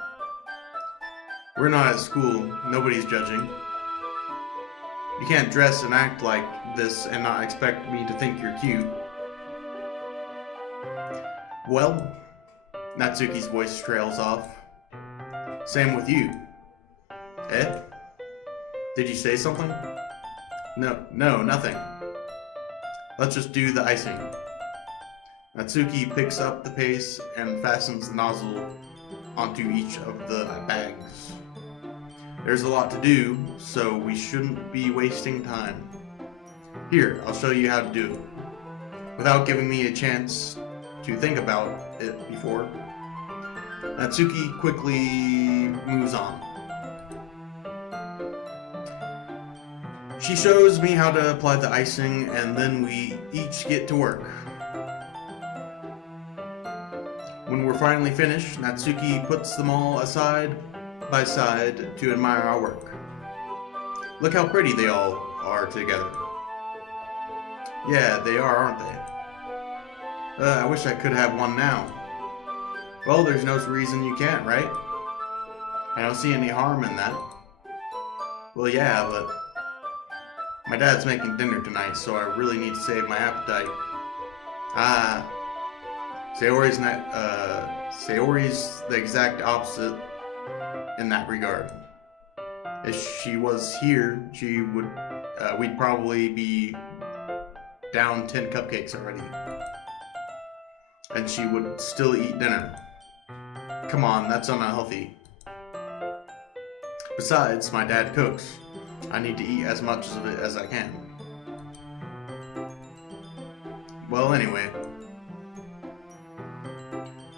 We're not at school. Nobody's judging. You can't dress and act like this and not expect me to think you're cute. Well, Natsuki's voice trails off. Same with you. Eh? Did you say something? No, nothing. Let's just do the icing. Natsuki picks up the paste and fastens the nozzle onto each of the bags. There's a lot to do, so we shouldn't be wasting time. Here, I'll show you how to do it. Without giving me a chance to think about it before, Natsuki quickly moves on. She shows me how to apply the icing, and then we each get to work. When we're finally finished, Natsuki puts them all side by side to admire our work. Look how pretty they all are together. Yeah, they are, aren't they? I wish I could have one now. Well, there's no reason you can't, right? I don't see any harm in that. Well, yeah, but my dad's making dinner tonight, so I really need to save my appetite. Sayori's the exact opposite in that regard. If she was here, we'd probably be down 10 cupcakes already. And she would still eat dinner. Come on, that's unhealthy. Besides, my dad cooks. I need to eat as much of it as I can. Well, anyway,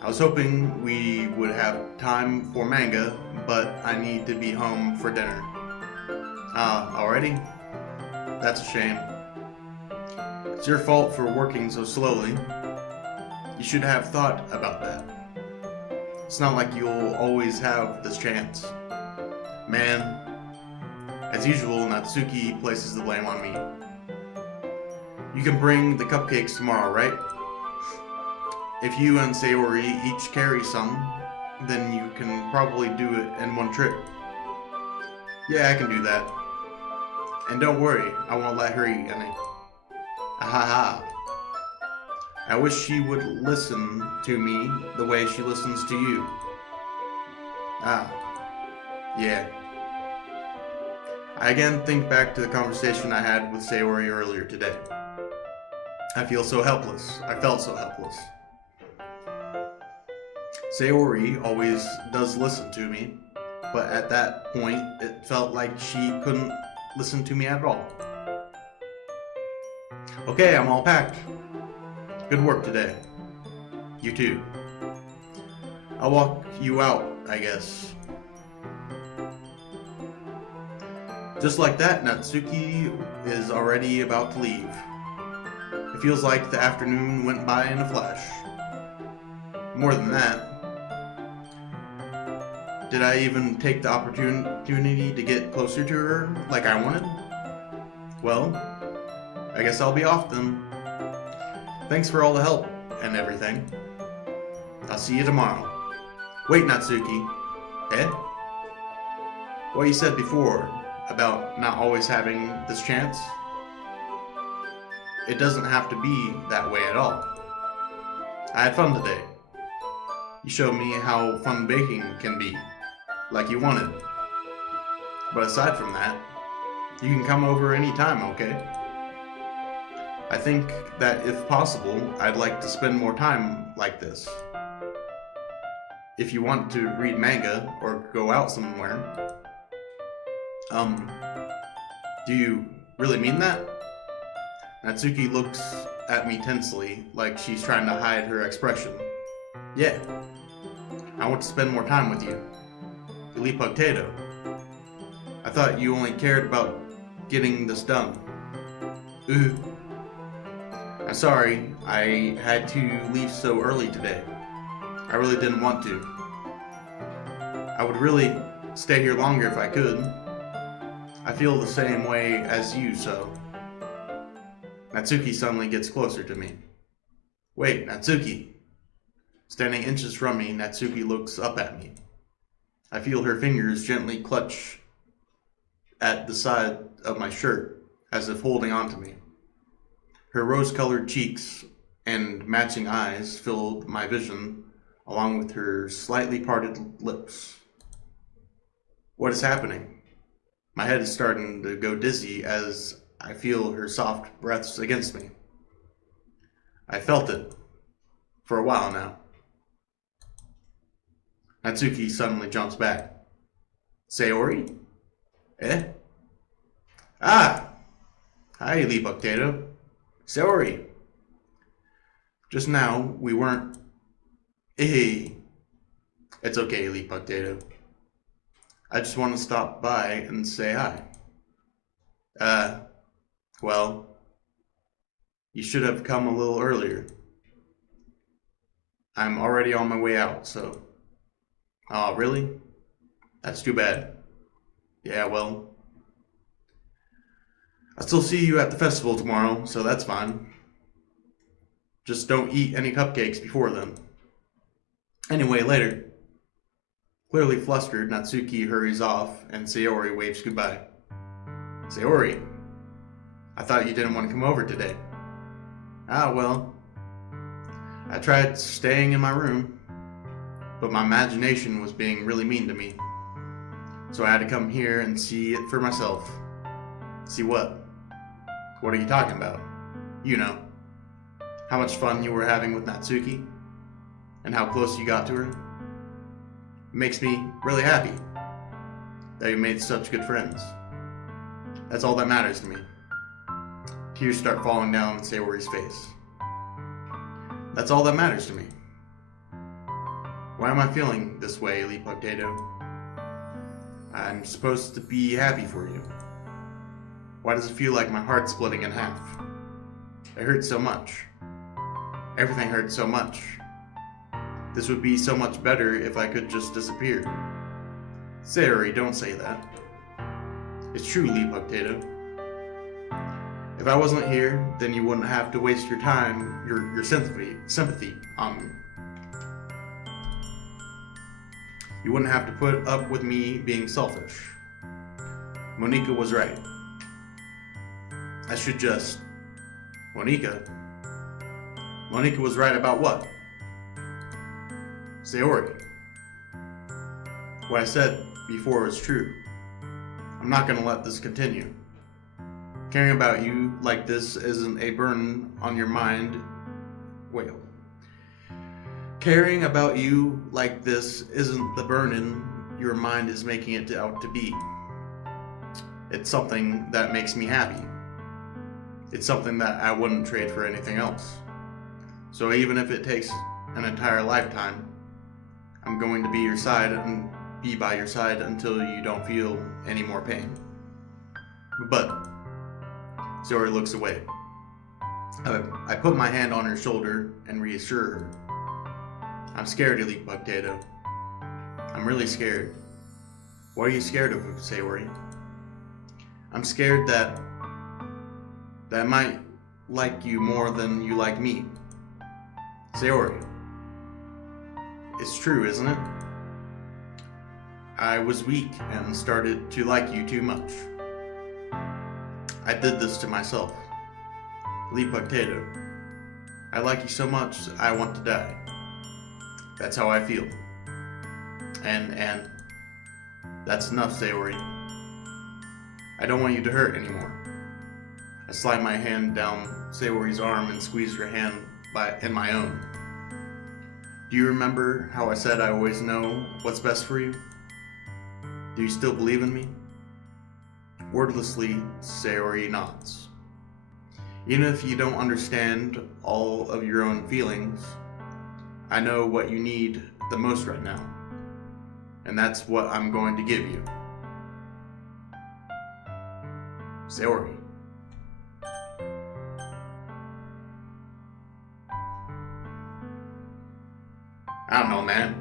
was hoping we would have time for manga, but I need to be home for dinner. Ah, already? That's a shame. It's your fault for working so slowly. You should have thought about that. It's not like you'll always have this chance. Man, as usual, Natsuki places the blame on me. You can bring the cupcakes tomorrow, right? If you and Sayori each carry some, then you can probably do it in one trip. Yeah, I can do that. And don't worry, I won't let her eat any. Ahaha. I wish she would listen to me the way she listens to you. Ah, yeah. I again think back to the conversation I had with Sayori earlier today. I feel so helpless. I felt so helpless. Sayori always does listen to me, but at that point, it felt like she couldn't listen to me at all. Okay, I'm all packed. Good work today. You too. I'll walk you out, I guess. Just like that, Natsuki is already about to leave. It feels like the afternoon went by in a flash. More than that, did I even take the opportunity to get closer to her like I wanted? Well, I guess I'll be off then. Thanks for all the help and everything. I'll see you tomorrow. Wait, Natsuki. Eh? What you said before about not always having this chance? It doesn't have to be that way at all. I had fun today. You showed me how fun baking can be, like you wanted. But aside from that, you can come over anytime, okay? I think that if possible, I'd like to spend more time like this. If you want to read manga or go out somewhere. Do you really mean that? Natsuki looks at me tensely, like she's trying to hide her expression. Yeah. I want to spend more time with you. Elite Potato. I thought you only cared about getting this done. Ooh. I'm sorry, I had to leave so early today. I really didn't want to. I would really stay here longer if I could. I feel the same way as you, so. Natsuki suddenly gets closer to me. Wait, Natsuki. Standing inches from me, Natsuki looks up at me. I feel her fingers gently clutch at the side of my shirt, as if holding on to me. Her rose-colored cheeks and matching eyes filled my vision, along with her slightly parted lips. What is happening? My head is starting to go dizzy as I feel her soft breaths against me. I felt it for a while now. Natsuki suddenly jumps back. Sayori? Eh? Ah! Hi, Elite Potato. Sayori. Just now, we weren't... Hey. It's okay, Elite Potato. I just want to stop by and say hi. Well, you should have come a little earlier. I'm already on my way out, so... Oh, really? That's too bad. Yeah, well... I'll still see you at the festival tomorrow, so that's fine. Just don't eat any cupcakes before then. Anyway, later. Clearly flustered, Natsuki hurries off, and Sayori waves goodbye. Sayori, I thought you didn't want to come over today. Ah, well. I tried staying in my room, but my imagination was being really mean to me. So I had to come here and see it for myself. See what? What are you talking about? You know. How much fun you were having with Natsuki, and how close you got to her. It makes me really happy that you made such good friends. That's all that matters to me. Tears start falling down Sayori's face. That's all that matters to me. Why am I feeling this way, Elite Potato? I'm supposed to be happy for you. Why does it feel like my heart's splitting in half? It hurts so much. Everything hurts so much. This would be so much better if I could just disappear. Sayori, don't say that. It's true, Elite Potato. If I wasn't here, then you wouldn't have to waste your time, your sympathy on me. You wouldn't have to put up with me being selfish. Monika was right. I should just... Monika was right about what? Sayori. What I said before is true. I'm not going to let this continue. Caring about you like this isn't a burden on your mind. Wait. Caring about you like this isn't the burden your mind is making it out to be. It's something that makes me happy. It's something that I wouldn't trade for anything else. So even if it takes an entire lifetime, I'm going to be your side and be by your side until you don't feel any more pain. But Sayori looks away. I put my hand on her shoulder and reassure her. I'm scared, Elite Potato. I'm really scared. What are you scared of, Sayori? I'm scared that I might like you more than you like me. Sayori. It's true, isn't it? I was weak and started to like you too much. I did this to myself. Elite Potato. I like you so much I want to die. That's how I feel. And that's enough, Sayori. I don't want you to hurt anymore. I slide my hand down Sayori's arm and squeeze her hand in my own. Do you remember how I said I always know what's best for you? Do you still believe in me? Wordlessly, Sayori nods. Even if you don't understand all of your own feelings, I know what you need the most right now, and that's what I'm going to give you. Sayori. I don't know, man.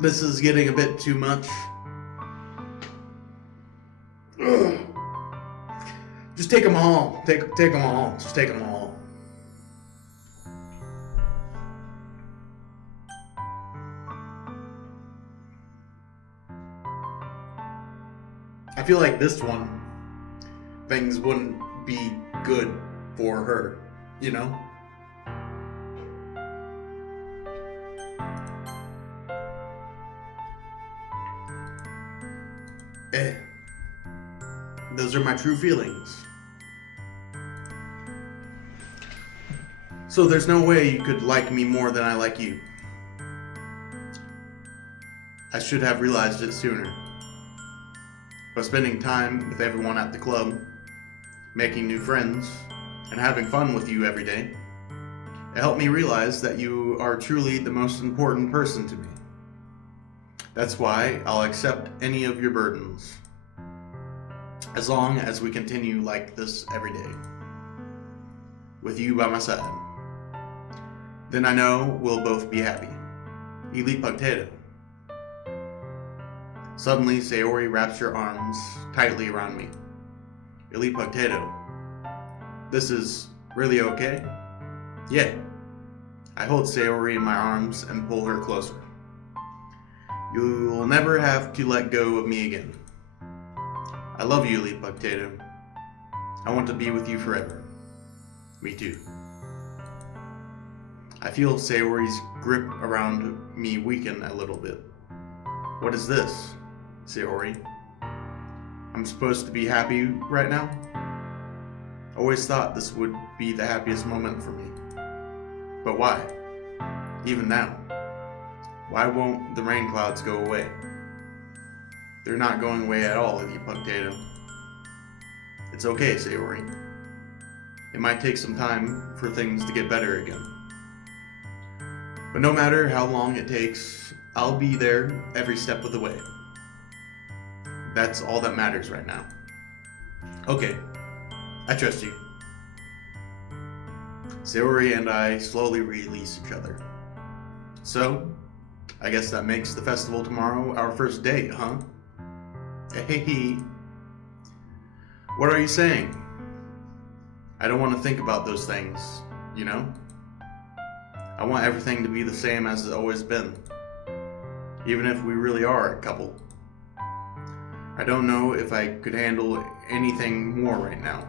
This is getting a bit too much. Just take them all. Take them all. Just take them all. I feel like this one, things wouldn't be good for her, you know? Those are my true feelings. So there's no way you could like me more than I like you. I should have realized it sooner. But spending time with everyone at the club, making new friends, and having fun with you every day, it helped me realize that you are truly the most important person to me. That's why I'll accept any of your burdens, as long as we continue like this every day, with you by my side. Then I know we'll both be happy. Elite Potato. Suddenly, Sayori wraps her arms tightly around me. Elite Potato. This is really okay? Yeah. I hold Sayori in my arms and pull her closer. You will never have to let go of me again. I love you, Elite Potato. I want to be with you forever. Me too. I feel Sayori's grip around me weaken a little bit. What is this, Sayori? I'm supposed to be happy right now? I always thought this would be the happiest moment for me. But why? Even now? Why won't the rain clouds go away? They're not going away at all, Elite Potato. It's okay, Sayori. It might take some time for things to get better again. But no matter how long it takes, I'll be there every step of the way. That's all that matters right now. Okay, I trust you. Sayori and I slowly release each other. So, I guess that makes the festival tomorrow our first date, huh? Hey, what are you saying? I don't want to think about those things, you know? I want everything to be the same as it's always been, even if we really are a couple. I don't know if I could handle anything more right now.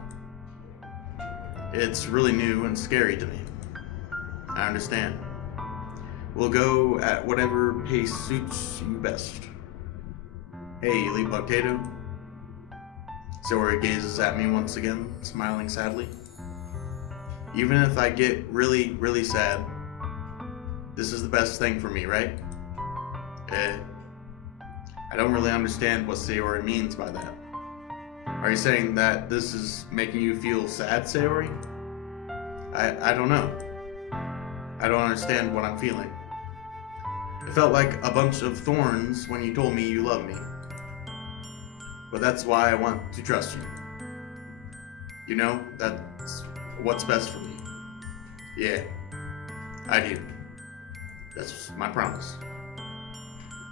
It's really new and scary to me. I understand. We'll go at whatever pace suits you best. Hey, Elite Potato. Sayori gazes at me once again, smiling sadly. Even if I get really, really sad, this is the best thing for me, right? I don't really understand what Sayori means by that. Are you saying that this is making you feel sad, Sayori? I don't know. I don't understand what I'm feeling. It felt like a bunch of thorns when you told me you love me. But that's why I want to trust you. You know, that's what's best for me. Yeah, I do. That's my promise.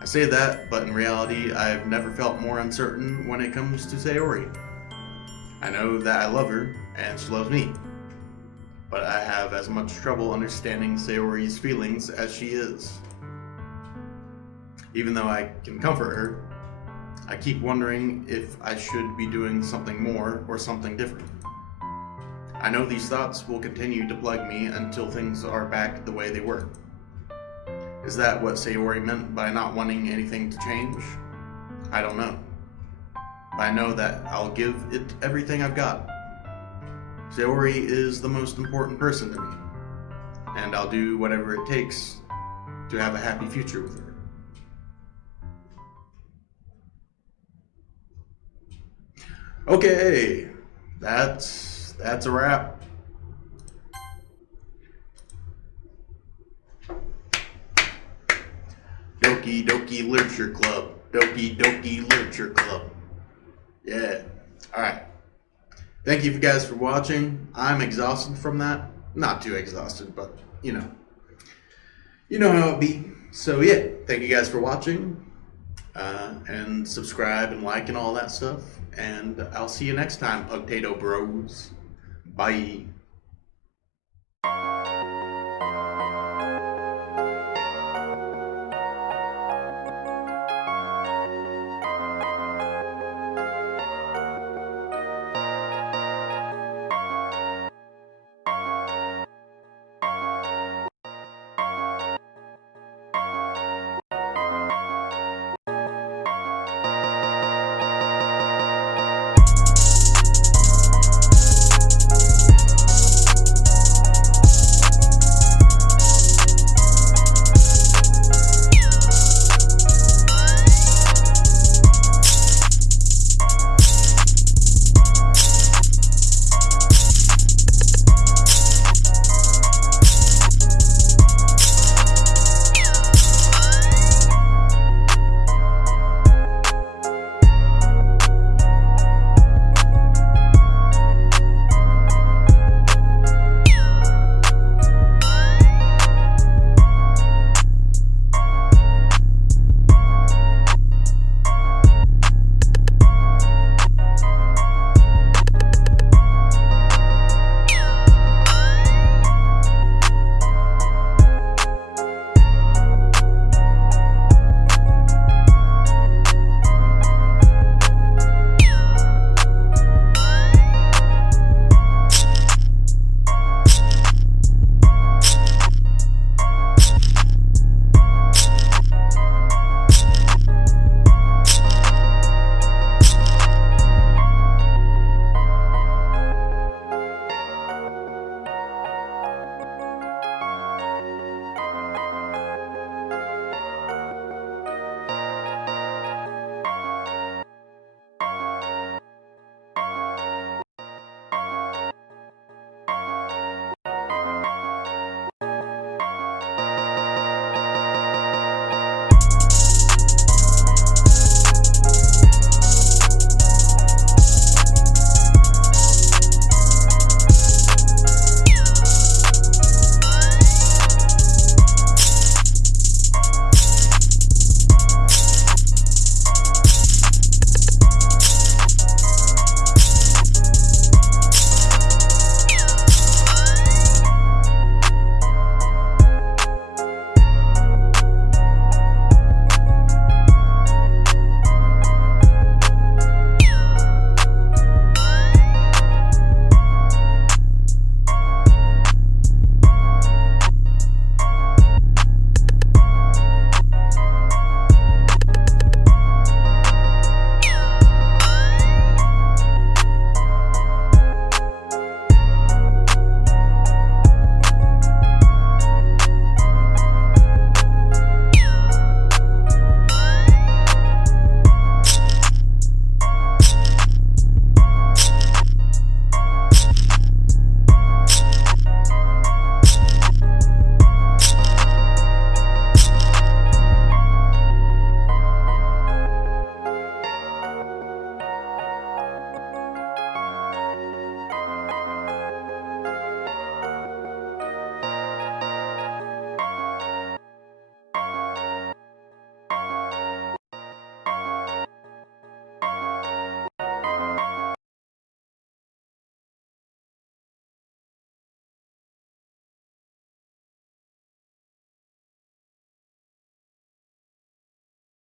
I say that, but in reality, I've never felt more uncertain when it comes to Sayori. I know that I love her, and she loves me. But I have as much trouble understanding Sayori's feelings as she is. Even though I can comfort her, I keep wondering if I should be doing something more or something different. I know these thoughts will continue to plague me until things are back the way they were. Is that what Sayori meant by not wanting anything to change? I don't know. But I know that I'll give it everything I've got. Sayori is the most important person to me, and I'll do whatever it takes to have a happy future with her. Okay, that's a wrap. Doki Doki Literature Club. Doki Doki Literature Club. Yeah. Alright. Thank you guys for watching. I'm exhausted from that. Not too exhausted, but you know. You know how it be. So yeah, thank you guys for watching. And subscribe and like and all that stuff. And I'll see you next time, Potato Bros. Bye.